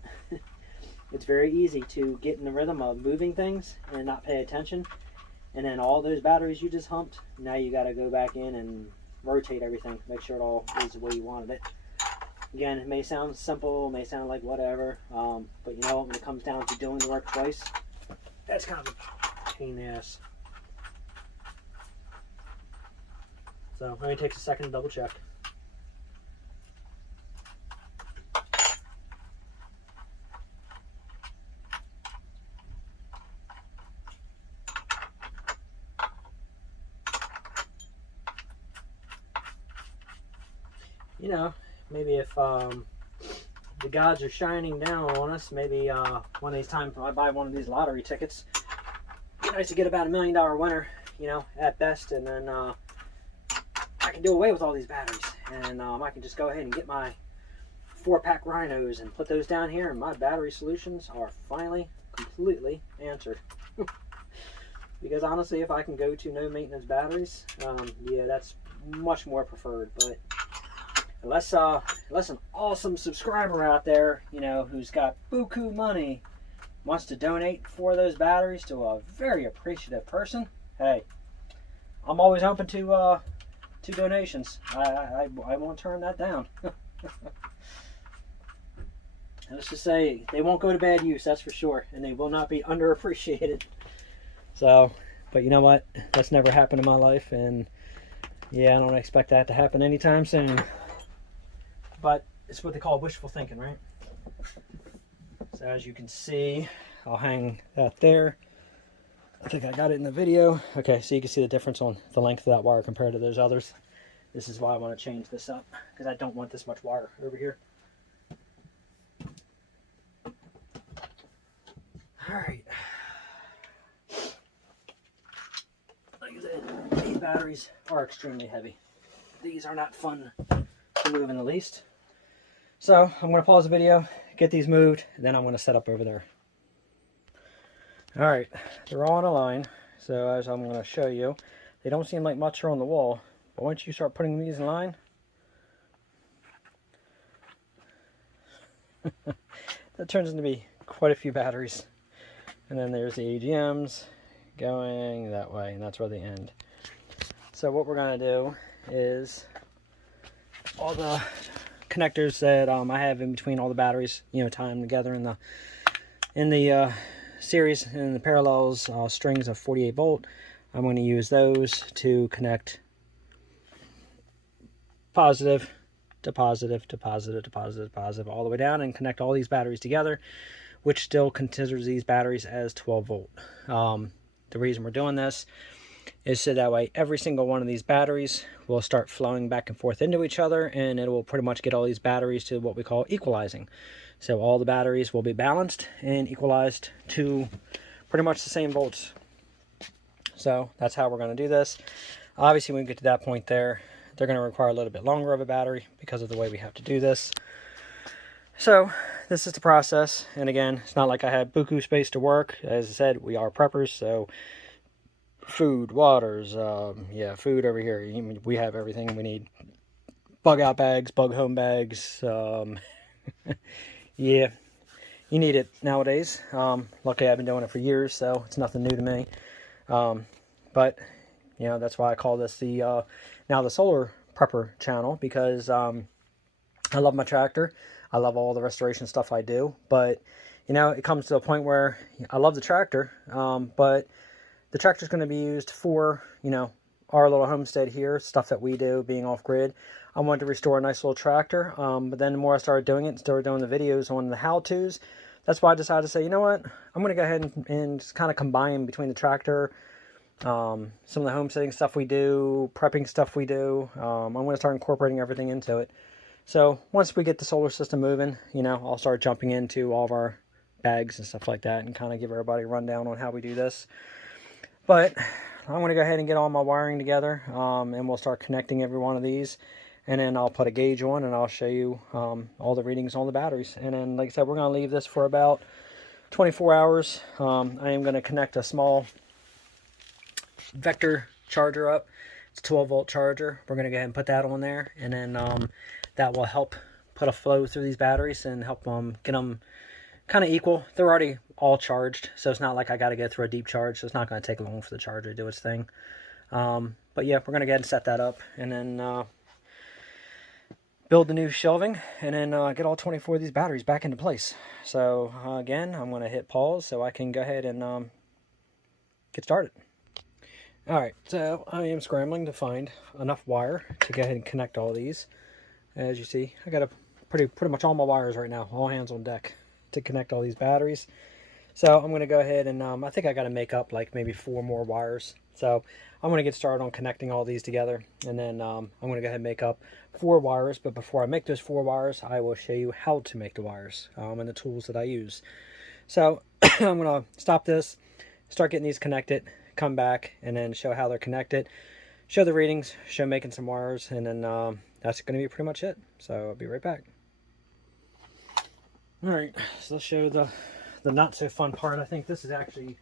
it's very easy to get in the rhythm of moving things and not pay attention. And then all those batteries you just humped, now you got to go back in and rotate everything, make sure it all is the way you wanted it. Again, it may sound simple, may sound like whatever, but you know what, when it comes down to doing the work twice, that's kind of a pain in the ass. So it only takes a second to double check. You know, maybe if the gods are shining down on us, maybe one of these times I buy one of these lottery tickets, it'd be nice to get about $1 million winner, you know, at best, and then I can do away with all these batteries, and I can just go ahead and get my 4-pack Rhinos and put those down here, and my battery solutions are finally completely answered. Because honestly, if I can go to no maintenance batteries, yeah, that's much more preferred. But unless an awesome subscriber out there, you know, who's got buku money, wants to donate for those batteries to a very appreciative person, hey, I'm always open to donations. I won't turn that down. Let's just say they won't go to bad use, that's for sure, and they will not be underappreciated. So, but you know what? That's never happened in my life, and yeah, I don't expect that to happen anytime soon. But it's what they call wishful thinking, right? So as you can see, I'll hang that there. I think I got it in the video. Okay, so you can see the difference on the length of that wire compared to those others. This is why I want to change this up, because I don't want this much wire over here. Alright. Like I said, these batteries are extremely heavy. These are not fun to move in the least. So I'm going to pause the video, get these moved, and then I'm going to set up over there. Alright, they're all on a line, so as I'm going to show you, they don't seem like much are on the wall, but once you start putting these in line, that turns into be quite a few batteries. And then there's the AGMs going that way, and that's where they end. So what we're going to do is all the connectors that I have in between all the batteries, you know, tie them together in the series and the parallels strings of 48 volt. I'm going to use those to connect positive to positive to positive to positive to positive all the way down, and connect all these batteries together, which still considers these batteries as 12 volt. The reason we're doing this is so that way every single one of these batteries will start flowing back and forth into each other, and it will pretty much get all these batteries to what we call equalizing. So all the batteries will be balanced and equalized to pretty much the same volts. So that's how we're going to do this. Obviously when we get to that point there, they're going to require a little bit longer of a battery because of the way we have to do this. So this is the process, and again, it's not like I had buku space to work. As I said, we are preppers, so food, waters, yeah, food over here. We have everything we need. Bug out bags, bug home bags. Yeah, you need it nowadays. Luckily, I've been doing it for years, so it's nothing new to me. But You know, that's why I call this the now the solar prepper channel, because I love my tractor. I love all the restoration stuff I do, but you know, it comes to a point where I love the tractor, but the tractor is going to be used for, you know, our little homestead here, stuff that we do, being off grid. I wanted to restore a nice little tractor, but then the more I started doing it, started doing the videos on the how-tos, that's why I decided to say, you know what, I'm going to go ahead and just kind of combine between the tractor, some of the homesteading stuff we do, prepping stuff we do. I'm going to start incorporating everything into it. So once we get the solar system moving, you know, I'll start jumping into all of our bags and stuff like that and kind of give everybody a rundown on how we do this. But I'm going to go ahead and get all my wiring together, and we'll start connecting every one of these, and then I'll put a gauge on and I'll show you all the readings on the batteries. And then, like I said, we're going to leave this for about 24 hours. I am going to connect a small vector charger up. It's a 12 volt charger. We're going to go ahead and put that on there, and then that will help put a flow through these batteries and help get them kind of equal. They're already all charged, so it's not like I got to go through a deep charge, so it's not going to take long for the charger to do its thing. But yeah, we're going to go ahead and set that up, and then build the new shelving, and then get all 24 of these batteries back into place. So again, I'm going to hit pause so I can go ahead and get started. Alright, so I am scrambling to find enough wire to go ahead and connect all these. As you see, I got pretty much all my wires right now, all hands on deck to connect all these batteries. So I'm going to go ahead and I think I got to make up like maybe 4 more wires. So I'm going to get started on connecting all these together, and then I'm going to go ahead and make up 4 wires. But before I make those 4 wires, I will show you how to make the wires and the tools that I use. So I'm going to stop this, start getting these connected, come back, and then show how they're connected, show the readings, show making some wires, and then that's going to be pretty much it. So I'll be right back. Alright, so let's show the not so fun part. I think this is actually,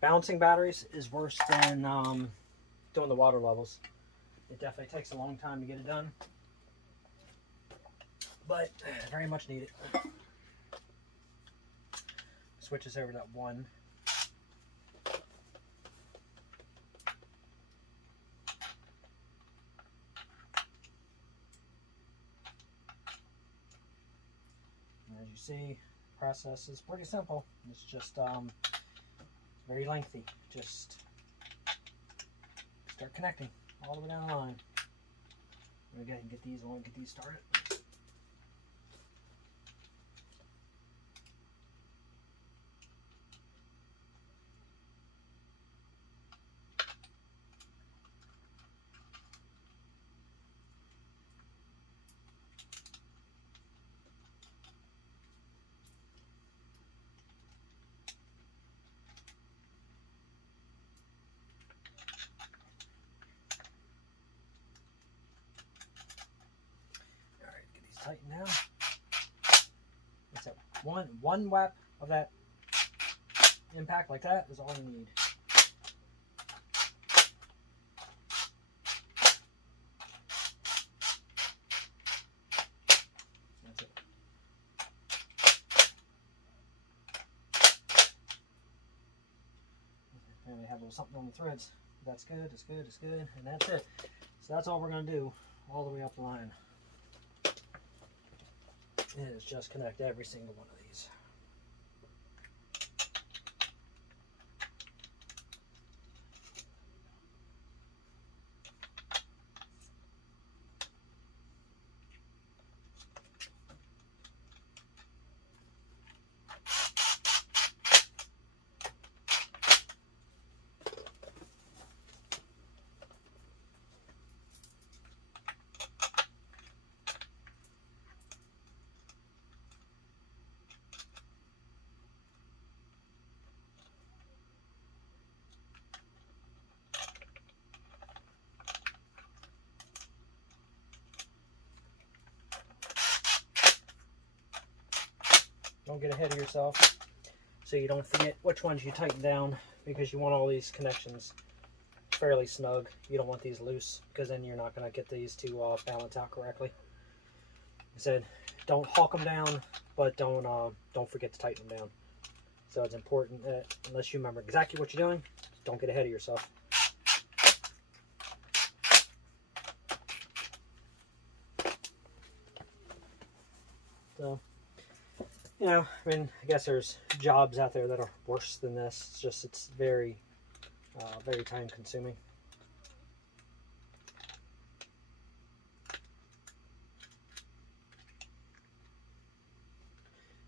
balancing batteries is worse than doing the water levels. It definitely takes a long time to get it done, but very much needed. Switch this over to that 1. As you see, the process is pretty simple. It's just very lengthy. Just start connecting all the way down the line. I'm going to go ahead and get these on, get these started. Tighten down. That's it. One whap of that impact like that is all you need. That's it. And we have a little something on the threads. That's good, it's good, it's good, and that's it. So that's all we're going to do all the way up the line. Is just connect every single one of these. Don't get ahead of yourself so you don't forget which ones you tighten down, because you want all these connections fairly snug. You don't want these loose, because then you're not going to get these to balance out correctly. I said, don't hawk them down, but don't forget to tighten them down. So it's important that unless you remember exactly what you're doing, don't get ahead of yourself. So, you know, I mean, I guess there's jobs out there that are worse than this. It's just, it's very, very time consuming.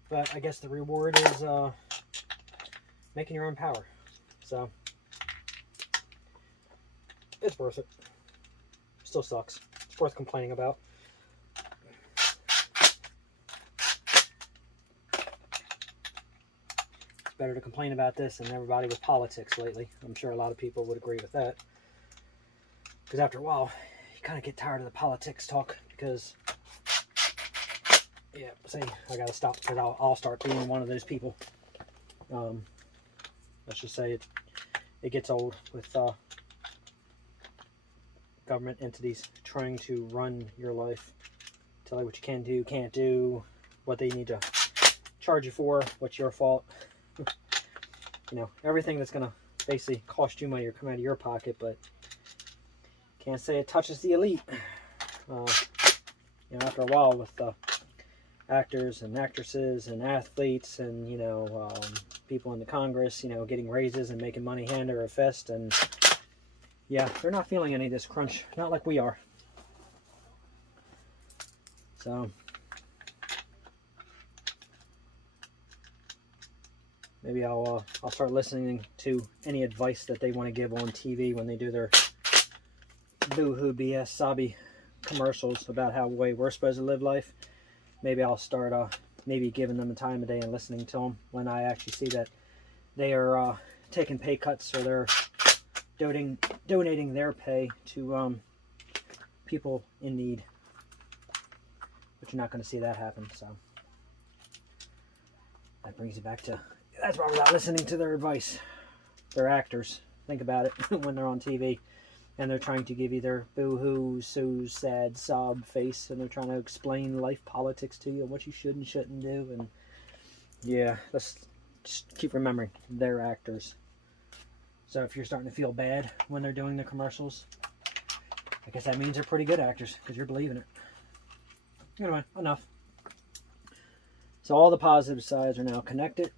But I guess the reward is making your own power. So it's worth it. Still sucks. It's worth complaining about. It's better to complain about this than everybody with politics lately. I'm sure a lot of people would agree with that. Because after a while, you kind of get tired of the politics talk. Because, yeah, see, I gotta stop because I'll start being one of those people. Let's just say it gets old with government entities trying to run your life, tell you what you can do, can't do, what they need to charge you for, what's your fault. You know, everything that's gonna basically cost you money or come out of your pocket, but can't say it touches the elite. You know, after a while with the actors and actresses and athletes and, you know, people in the Congress, you know, getting raises and making money hand over fist, and yeah, they're not feeling any of this crunch, not like we are. So maybe I'll start listening to any advice that they want to give on TV when they do their boo-hoo BS sobby commercials about how way we're supposed to live life. Maybe I'll start maybe giving them a time of day and listening to them when I actually see that they are taking pay cuts or they're donating their pay to people in need. But you're not going to see that happen. So that brings you back to, that's why we're not listening to their advice. They're actors. Think about it. When they're on TV and they're trying to give you their boo-hoo, so sad, sob face, and they're trying to explain life politics to you and what you should and shouldn't do. And yeah, let's just keep remembering they're actors. So if you're starting to feel bad when they're doing the commercials, I guess that means they're pretty good actors because you're believing it. Anyway, enough. So all the positive sides are now connected.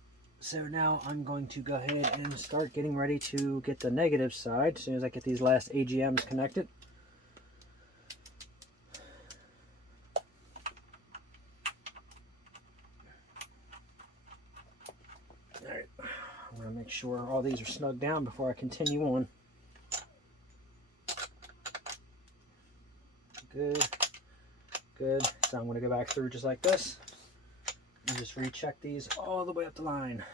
So now I'm going to go ahead and start getting ready to get the negative side as soon as I get these last AGMs connected. Alright, I'm going to make sure all these are snug down before I continue on. Good, good. So I'm going to go back through just like this and just recheck these all the way up the line.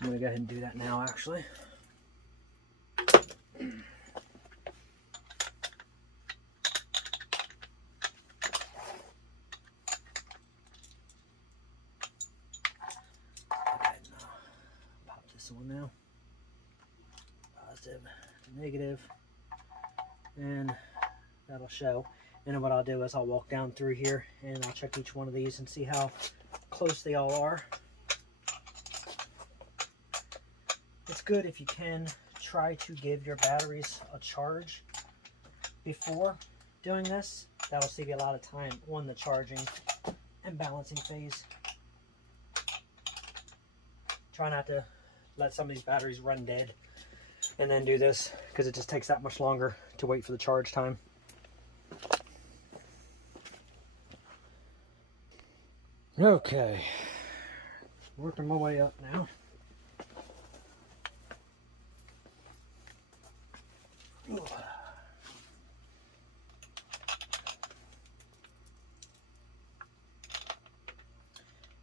I'm going to go ahead and do that now, actually. Pop this on now. Positive, negative, and that'll show. And then what I'll do is I'll walk down through here and I'll check each one of these and see how close they all are. It's good if you can try to give your batteries a charge before doing this. That'll save you a lot of time on the charging and balancing phase. Try not to let some of these batteries run dead and then do this, because it just takes that much longer to wait for the charge time. Okay, working my way up now.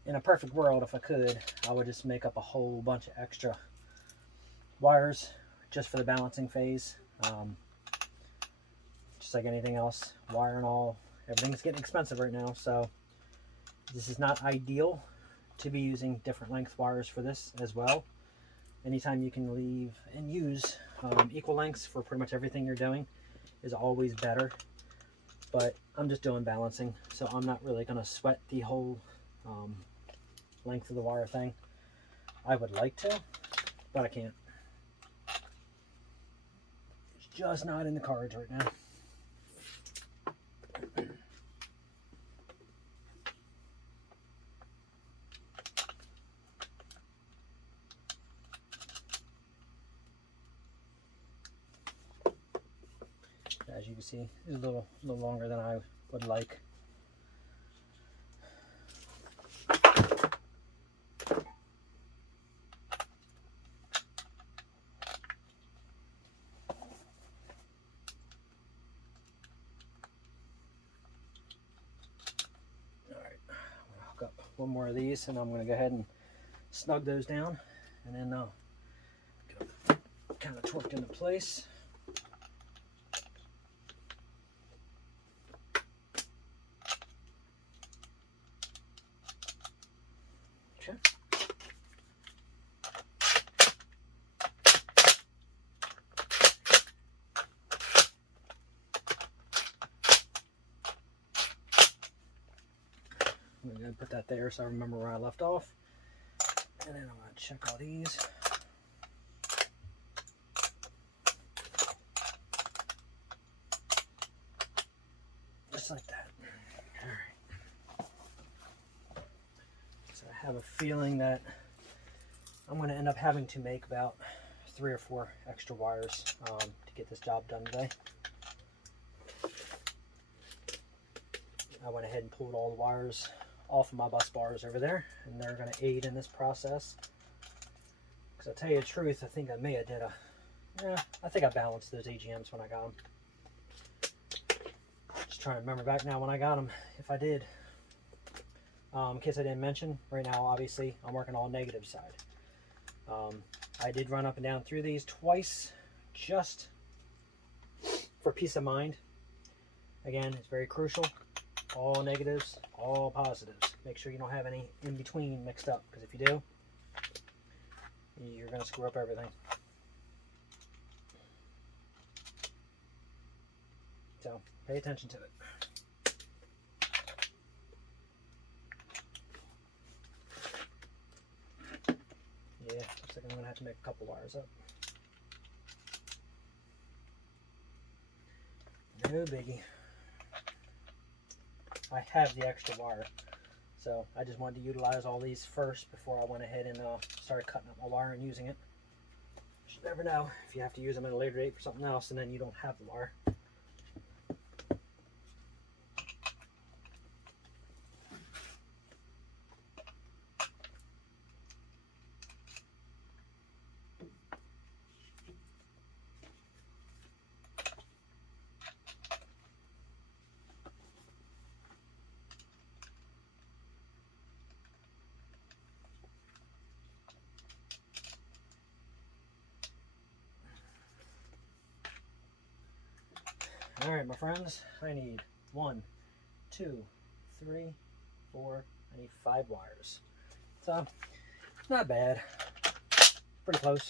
In a perfect world, if I could, I would just make up a whole bunch of extra wires just for the balancing phase. Just like anything else, wire and all, everything's getting expensive right now, so this is not ideal to be using different length wires for this as well. Anytime you can leave and use equal lengths for pretty much everything you're doing is always better. But I'm just doing balancing, so I'm not really going to sweat the whole length of the wire thing. I would like to, but I can't. It's just not in the cards right now. As you can see, it's a little longer than I would like. Up one more of these, and I'm going to go ahead and snug those down, and then get them kind of torqued into place. Okay. I'm going to put that there so I remember where I left off. And then I'm going to check all these. Just like that. Alright. So I have a feeling that I'm going to end up having to make about 3 or 4 extra wires to get this job done today. I went ahead and pulled all the wires off of my bus bars over there, and they're going to aid in this process. Because I'll tell you the truth, I think I may have I think I balanced those AGMs when I got them. Just trying to remember back now when I got them, if I did. In case I didn't mention, right now obviously I'm working on the negative side. I did run up and down through these twice, just for peace of mind. Again, it's very crucial. All negatives, all positives. Make sure you don't have any in between mixed up, because if you do, you're going to screw up everything. So pay attention to it. Yeah, looks like I'm going to have to make a couple wires up. No biggie. I have the extra wire, so I just wanted to utilize all these first before I went ahead and started cutting up my wire and using it. You never know if you have to use them at a later date for something else and then you don't have the wire. Alright, my friends, I need 1, 2, 3, 4, I need 5 wires. So, not bad. Pretty close.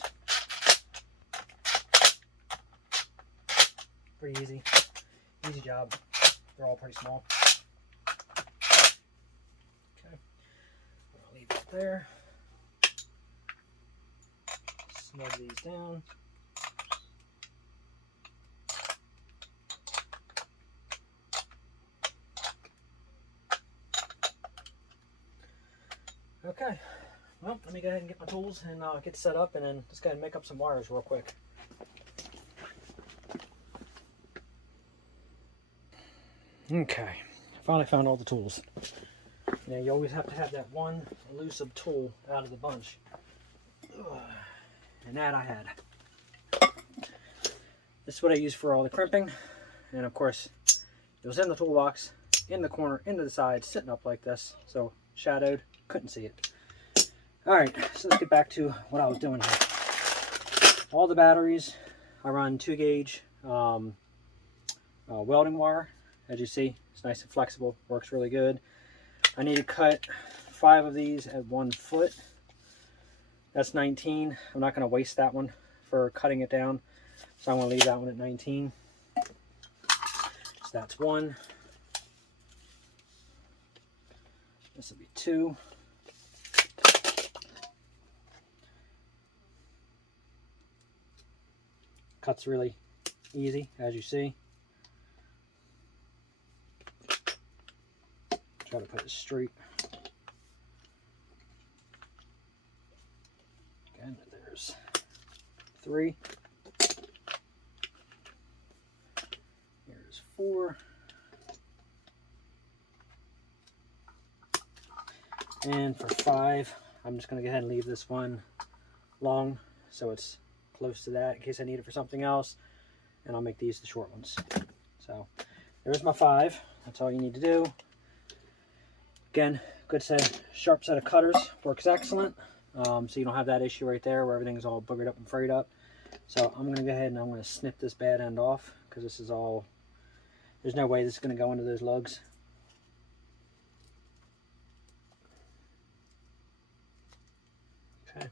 Pretty easy. Easy job. They're all pretty small. Okay. I'll leave it there. Snug these down. Okay, well, let me go ahead and get my tools and get set up, and then just go ahead and make up some wires real quick. Okay, finally found all the tools. Now, you always have to have that one elusive tool out of the bunch. And that I had. This is what I use for all the crimping. And of course, it was in the toolbox, in the corner, into the side, sitting up like this. So, shadowed. Couldn't see it. Alright, so let's get back to what I was doing here. All the batteries, I run 2 gauge welding wire. As you see, it's nice and flexible, works really good. I need to cut 5 of these at 1 foot. That's 19. I'm not going to waste that one for cutting it down, so I'm going to leave that one at 19. So that's 1. This will be 2. Cuts really easy, as you see. Try to put it straight. Again, there's 3. 4. And for 5, I'm just going to go ahead and leave this one long so it's close to that in case I need it for something else. And I'll make these the short ones. So there's my 5. That's all you need to do. Again, good set, sharp set of cutters works excellent. So you don't have that issue right there where everything's all boogered up and frayed up. So I'm going to go ahead and I'm going to snip this bad end off because this is all, there's no way this is going to go into those lugs. Okay,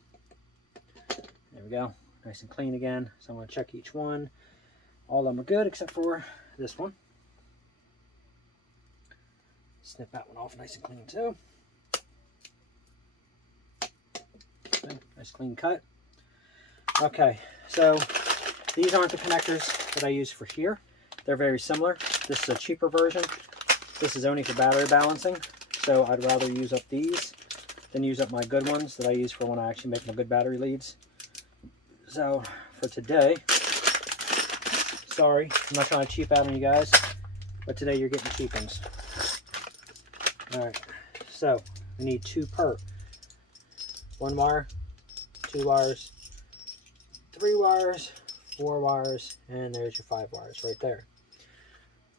there we go, nice and clean again. So I'm going to check each one. All of them are good except for this one. Snip that one off nice and clean too. Okay, nice clean cut. Okay, so these aren't the connectors that I use for here. They're very similar. This is a cheaper version. This is only for battery balancing. So I'd rather use up these than use up my good ones that I use for when I actually make my good battery leads. So for today, sorry, I'm not trying to cheap out on you guys, but today you're getting cheap ones. Alright, so we need 2 per. 1 wire, 2 wires, 3 wires, 4 wires, and there's your 5 wires right there.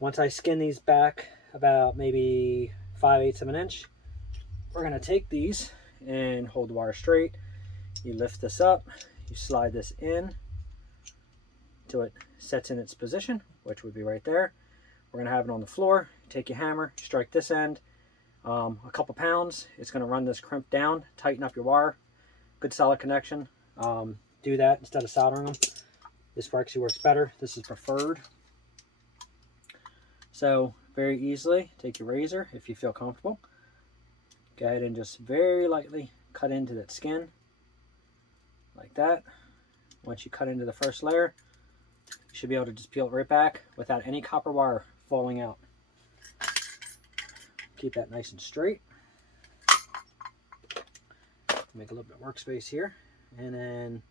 Once I skin these back about maybe 5/8 of an inch, we're going to take these and hold the wire straight. You lift this up, you slide this in till it sets in its position, which would be right there. We're going to have it on the floor. Take your hammer, strike this end. A couple pounds. It's going to run this crimp down, tighten up your wire. Good solid connection. Do that instead of soldering them. This actually works better. This is preferred. So very easily, take your razor if you feel comfortable. Go ahead and just very lightly cut into that skin like that. Once you cut into the first layer, you should be able to just peel it right back without any copper wire falling out. Keep that nice and straight. Make a little bit of workspace here. And then,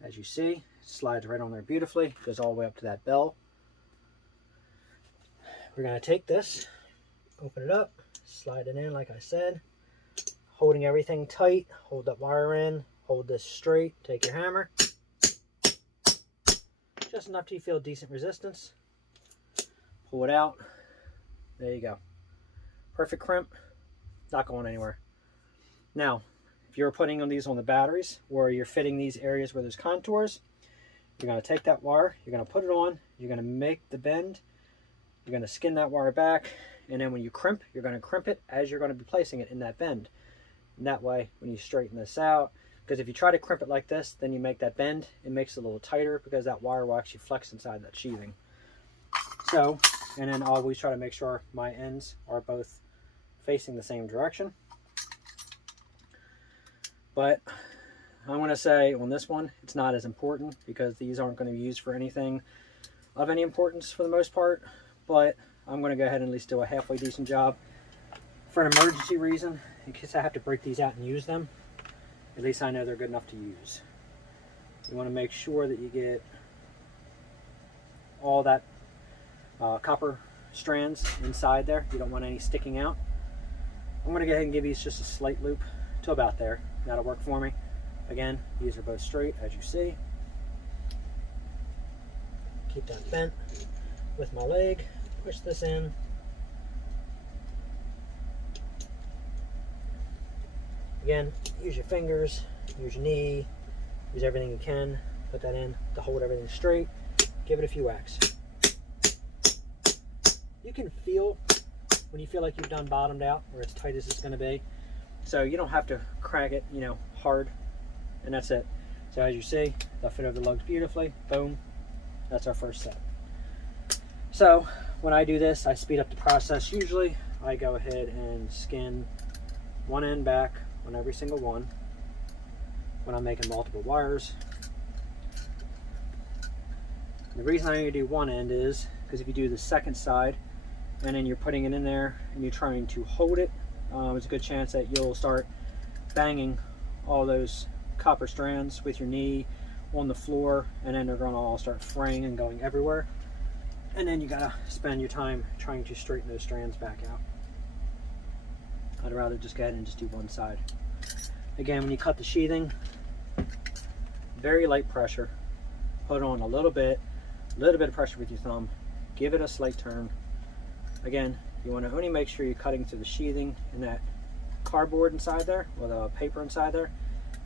as you see, it slides right on there beautifully. Goes all the way up to that bell. We're going to take this, open it up, slide it in like I said. Holding everything tight. Hold that wire in. Hold this straight. Take your hammer. Just enough till you feel decent resistance. Pull it out. There you go. Perfect crimp, not going anywhere. Now, if you're putting on these on the batteries, or you're fitting these areas where there's contours, you're going to take that wire, you're going to put it on, you're going to make the bend, you're going to skin that wire back, and then when you crimp, you're going to crimp it as you're going to be placing it in that bend. And that way, when you straighten this out, because if you try to crimp it like this, then you make that bend, it makes it a little tighter because that wire will actually flex inside that sheathing. So, and then always try to make sure my ends are both facing the same direction. But I'm going to say on this one, it's not as important because these aren't going to be used for anything of any importance for the most part. But I'm going to go ahead and at least do a halfway decent job for an emergency reason. In case I have to break these out and use them, at least I know they're good enough to use. You want to make sure that you get all that copper strands inside there. You don't want any sticking out. I'm going to go ahead and give these just a slight loop to about there. That'll work for me. Again, these are both straight as you see. Keep that bent with my leg. Push this in. Again, use your fingers, use your knee, use everything you can. Put that in to hold everything straight. Give it a few whacks. You can feel when you feel like you've done bottomed out or as tight as it's going to be. So you don't have to crank it, you know, hard, and that's it. So as you see, that fit over the lugs beautifully. Boom. That's our first set. So when I do this, I speed up the process. Usually I go ahead and skin one end back on every single one when I'm making multiple wires. The reason I only do one end is because if you do the second side and then you're putting it in there and you're trying to hold it, there's a good chance that you'll start banging all those copper strands with your knee on the floor, and then they're going to all start fraying and going everywhere. And then you gotta spend your time trying to straighten those strands back out. I'd rather just go ahead and just do one side. Again, when you cut the sheathing, very light pressure. Put on a little bit of pressure with your thumb. Give it a slight turn. Again, you want to only make sure you're cutting through the sheathing and that cardboard inside there, or the paper inside there,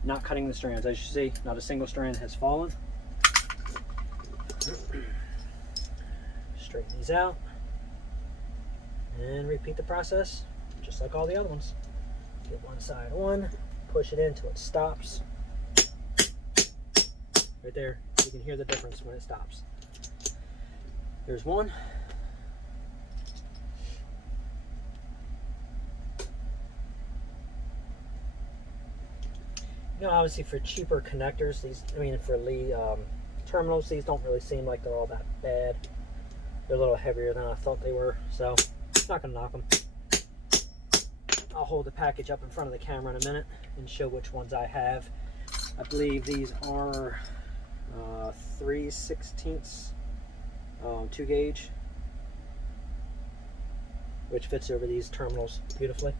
not cutting the strands. As you see, not a single strand has fallen. Straighten these out and repeat the process just like all the other ones. Get one side on, push it in until it stops. Right there, you can hear the difference when it stops. There's one. You know, obviously for cheaper connectors, these, I mean for lead terminals, these don't really seem like they're all that bad. They're a little heavier than I thought they were, so not gonna knock them. I'll hold the package up in front of the camera in a minute and show which ones I have. I believe these are 3/16 2 gauge, which fits over these terminals beautifully.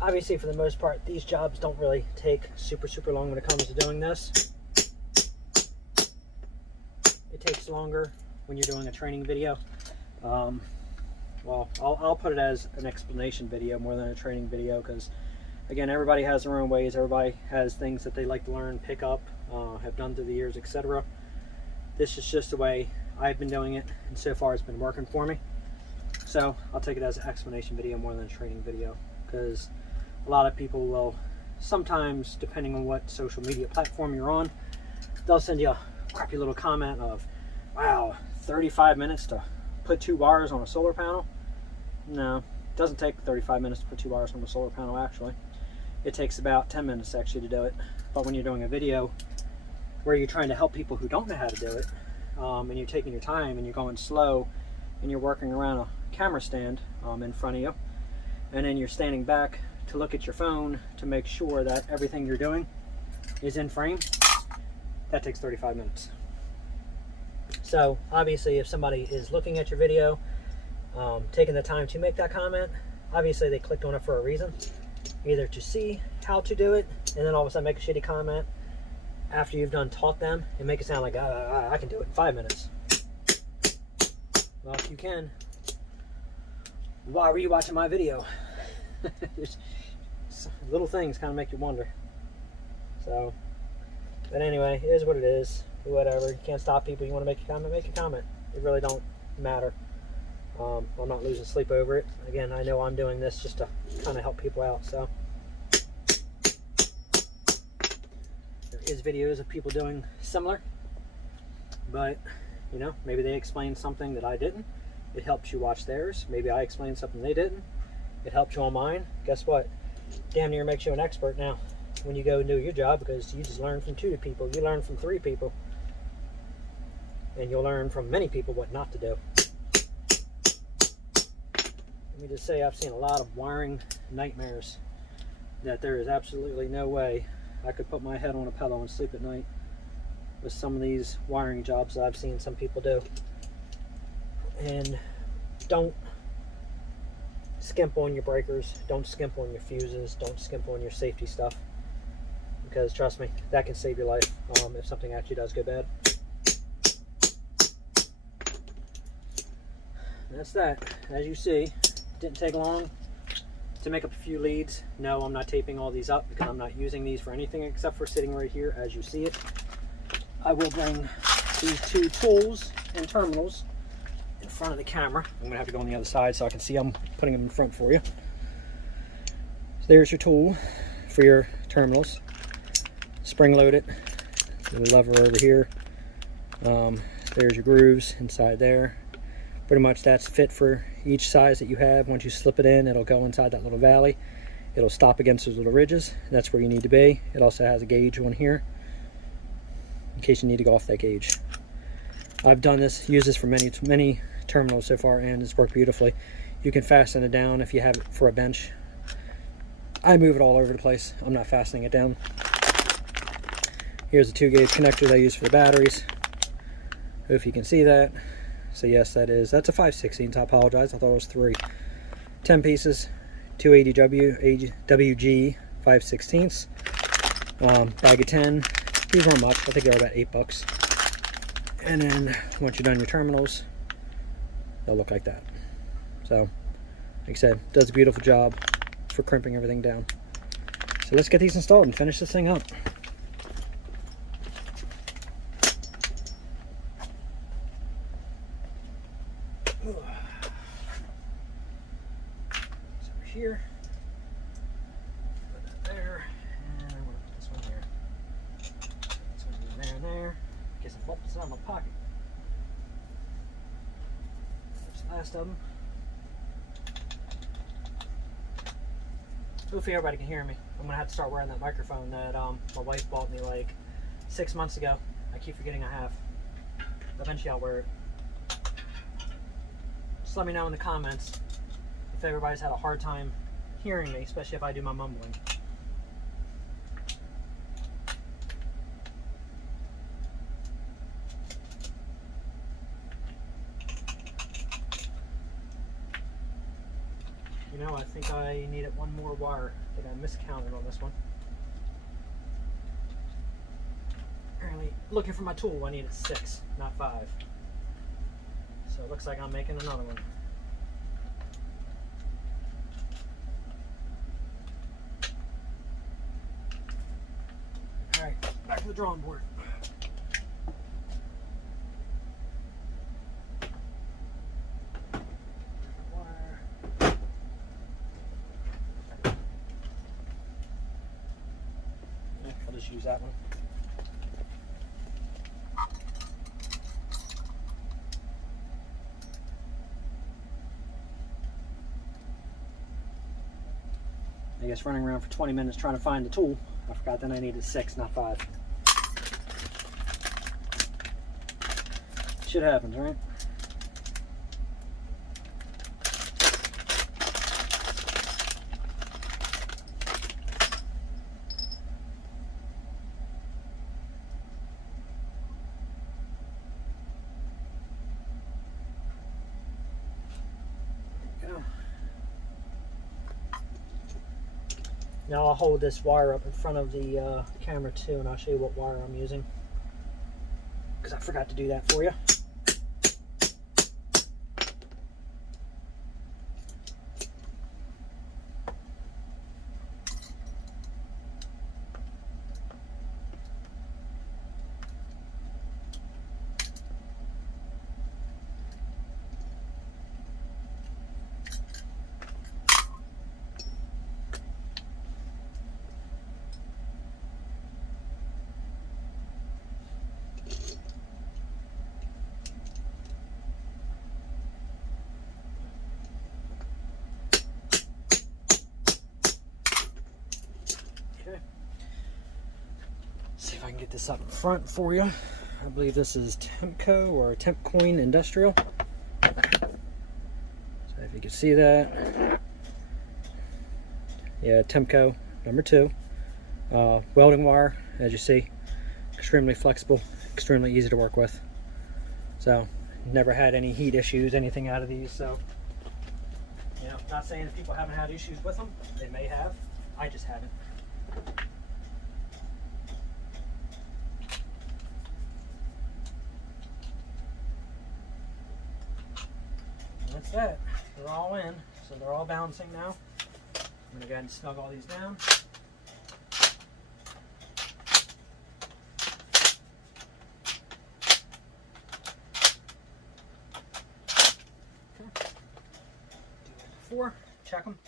Obviously, for the most part, these jobs don't really take super long when it comes to doing this. It takes longer when you're doing a training video. Well, I'll put it as an explanation video more than a training video, because again, everybody has their own ways. Everybody has things that they like to learn, pick up, have done through the years, etc. This is just the way I've been doing it, and so far it's been working for me. So I'll take it as an explanation video more than a training video, because a lot of people will sometimes, depending on what social media platform you're on, they'll send you a crappy little comment of, wow, 35 minutes to put 2 wires on a solar panel. No, it doesn't take 35 minutes to put 2 wires on a solar panel. Actually, it takes about 10 minutes actually to do it. But when you're doing a video where you're trying to help people who don't know how to do it, and you're taking your time and you're going slow and you're working around a camera stand in front of you, and then you're standing back to look at your phone to make sure that everything you're doing is in frame, that takes 35 minutes. So obviously, if somebody is looking at your video, taking the time to make that comment, obviously they clicked on it for a reason, either to see how to do it and then all of a sudden make a shitty comment after you've done taught them and make it sound like I can do it in 5 minutes. Well, if you can, why were you watching my video? Little things kind of make you wonder. So, but anyway, it is what it is. Do whatever. You can't stop people. You want to make a comment, make a comment. It really don't matter. I'm not losing sleep over it. Again, I know I'm doing this just to kind of help people out. So there is videos of people doing similar, but you know, maybe they explained something that I didn't. It helps you watch theirs. Maybe I explained something they didn't. It helped you on mine. Guess what? Damn near makes you an expert now when you go and do your job, because you just learn from 2 people. You learn from 3 people. And you'll learn from many people what not to do. Let me just say, I've seen a lot of wiring nightmares that there is absolutely no way I could put my head on a pillow and sleep at night with some of these wiring jobs that I've seen some people do. And don't skimp on your breakers, don't skimp on your fuses, don't skimp on your safety stuff, because trust me, that can save your life if something actually does go bad. And that's that. As you see, it didn't take long to make up a few leads. No, I'm not taping all these up because I'm not using these for anything except for sitting right here as you see it. I will bring these 2 tools and terminals in front of the camera. I'm going to have to go on the other side so I can see I'm putting them in front for you. So there's your tool for your terminals. Spring load it. The lever over here. There's your grooves inside there. Pretty much that's fit for each size that you have. Once you slip it in, it'll go inside that little valley. It'll stop against those little ridges. That's where you need to be. It also has a gauge on here in case you need to go off that gauge. I've done this, used this for many terminals so far, and it's worked beautifully. You can fasten it down if you have it for a bench. I move it all over the place. I'm not fastening it down. Here's the 2-gauge connectors I use for the batteries. If you can see that. So yes, that's a 5/16. I apologize. I thought it was 3. 10 pieces, 280 WG 5/16. Bag of 10. These weren't much. I think they were about $8. And then once you're done your terminals, they'll look like that. So, like I said, does a beautiful job for crimping everything down. So let's get these installed and finish this thing up. So over here, put that there, and I'm gonna put this one here. This one there and there. Get some bolts out of my pocket. There's the last of them. Hopefully everybody can hear me. I'm gonna have to start wearing that microphone that my wife bought me like 6 months ago. I keep forgetting I have. Eventually I'll wear it. Just let me know in the comments if everybody's had a hard time hearing me, especially if I do my mumbling. You know, I think I needed one more wire. I think I miscounted on this one. Apparently, looking for my tool, I needed 6, not 5. So it looks like I'm making another one. Alright, back to the drawing board. I'll just use that one. I guess running around for 20 minutes trying to find the tool, I forgot that I needed 6, not 5. Shit happens, right? Now I'll hold this wire up in front of the camera too, and I'll show you what wire I'm using, because I forgot to do that for you. See if I can get this up in front for you. I believe this is Temco or Tempcoin Industrial. So if you can see that. Yeah, Temco number 2. Welding wire, as you see. Extremely flexible, extremely easy to work with. So, never had any heat issues, anything out of these. So, you know, not saying that people haven't had issues with them. They may have. I just haven't. That's that. They're all in, so they're all balancing now. I'm going to go ahead and snug all these down. Okay. Do it before, check them.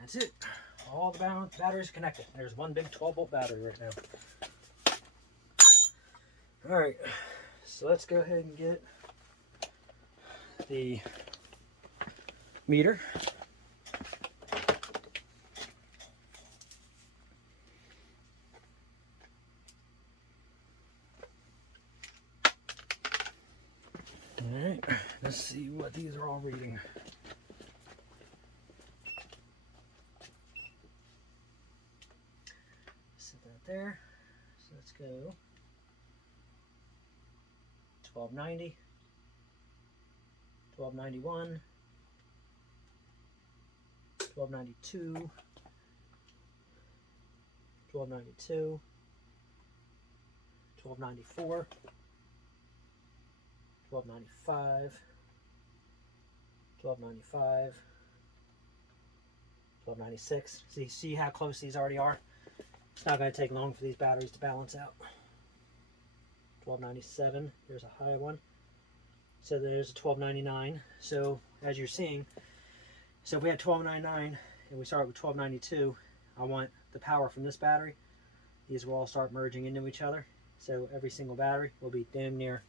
That's it. All the batteries connected. There's one big 12-volt battery right now. Alright, so let's go ahead and get the meter. Alright, let's see what these are all reading. Set that there. So let's go 1290, 1291, 1292, 1292, 1294, 1295, 1295, 1296. See how close these already are? It's not going to take long for these batteries to balance out. 1297, there's a high one. So there's a 1299. So as you're seeing, so if we had 1299 and we start with 1292, I want the power from this battery. These will all start merging into each other. So every single battery will be damn near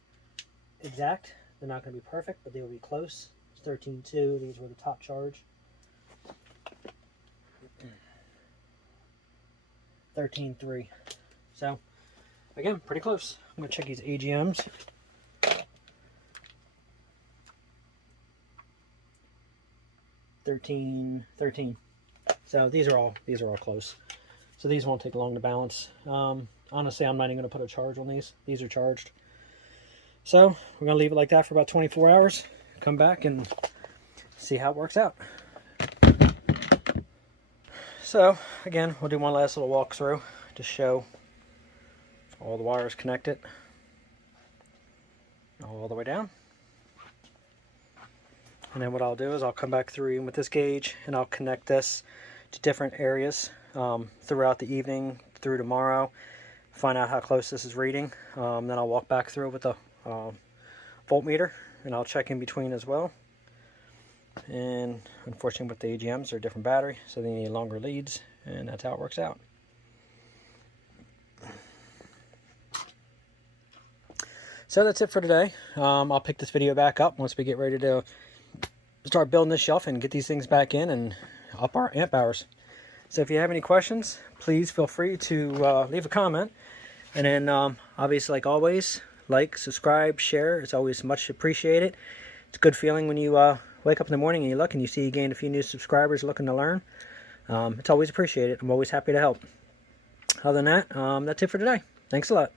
exact. They're not going to be perfect, but they will be close. It's 13.2. These were the top charge. 13.3. So again, pretty close. I'm going to check these AGMs. 13. So these are all close. So these won't take long to balance. Honestly, I'm not even going to put a charge on these. These are charged. So we're going to leave it like that for about 24 hours. Come back and see how it works out. So again, we'll do one last little walkthrough to show all the wires connected all the way down. And then what I'll do is I'll come back through with this gauge and I'll connect this to different areas throughout the evening through tomorrow, find out how close this is reading. Then I'll walk back through with the voltmeter and I'll check in between as well. And unfortunately with the AGMs, they're a different battery, so they need longer leads, and that's how it works out. So that's it for today. I'll pick this video back up once we get ready to start building this shelf and get these things back in and up our amp hours. So if you have any questions, please feel free to leave a comment. And then obviously, like always, like, subscribe, share. It's always much appreciated. It's a good feeling when you wake up in the morning and you look and you see you gained a few new subscribers looking to learn. It's always appreciated. I'm always happy to help. Other than that, that's it for today. Thanks a lot.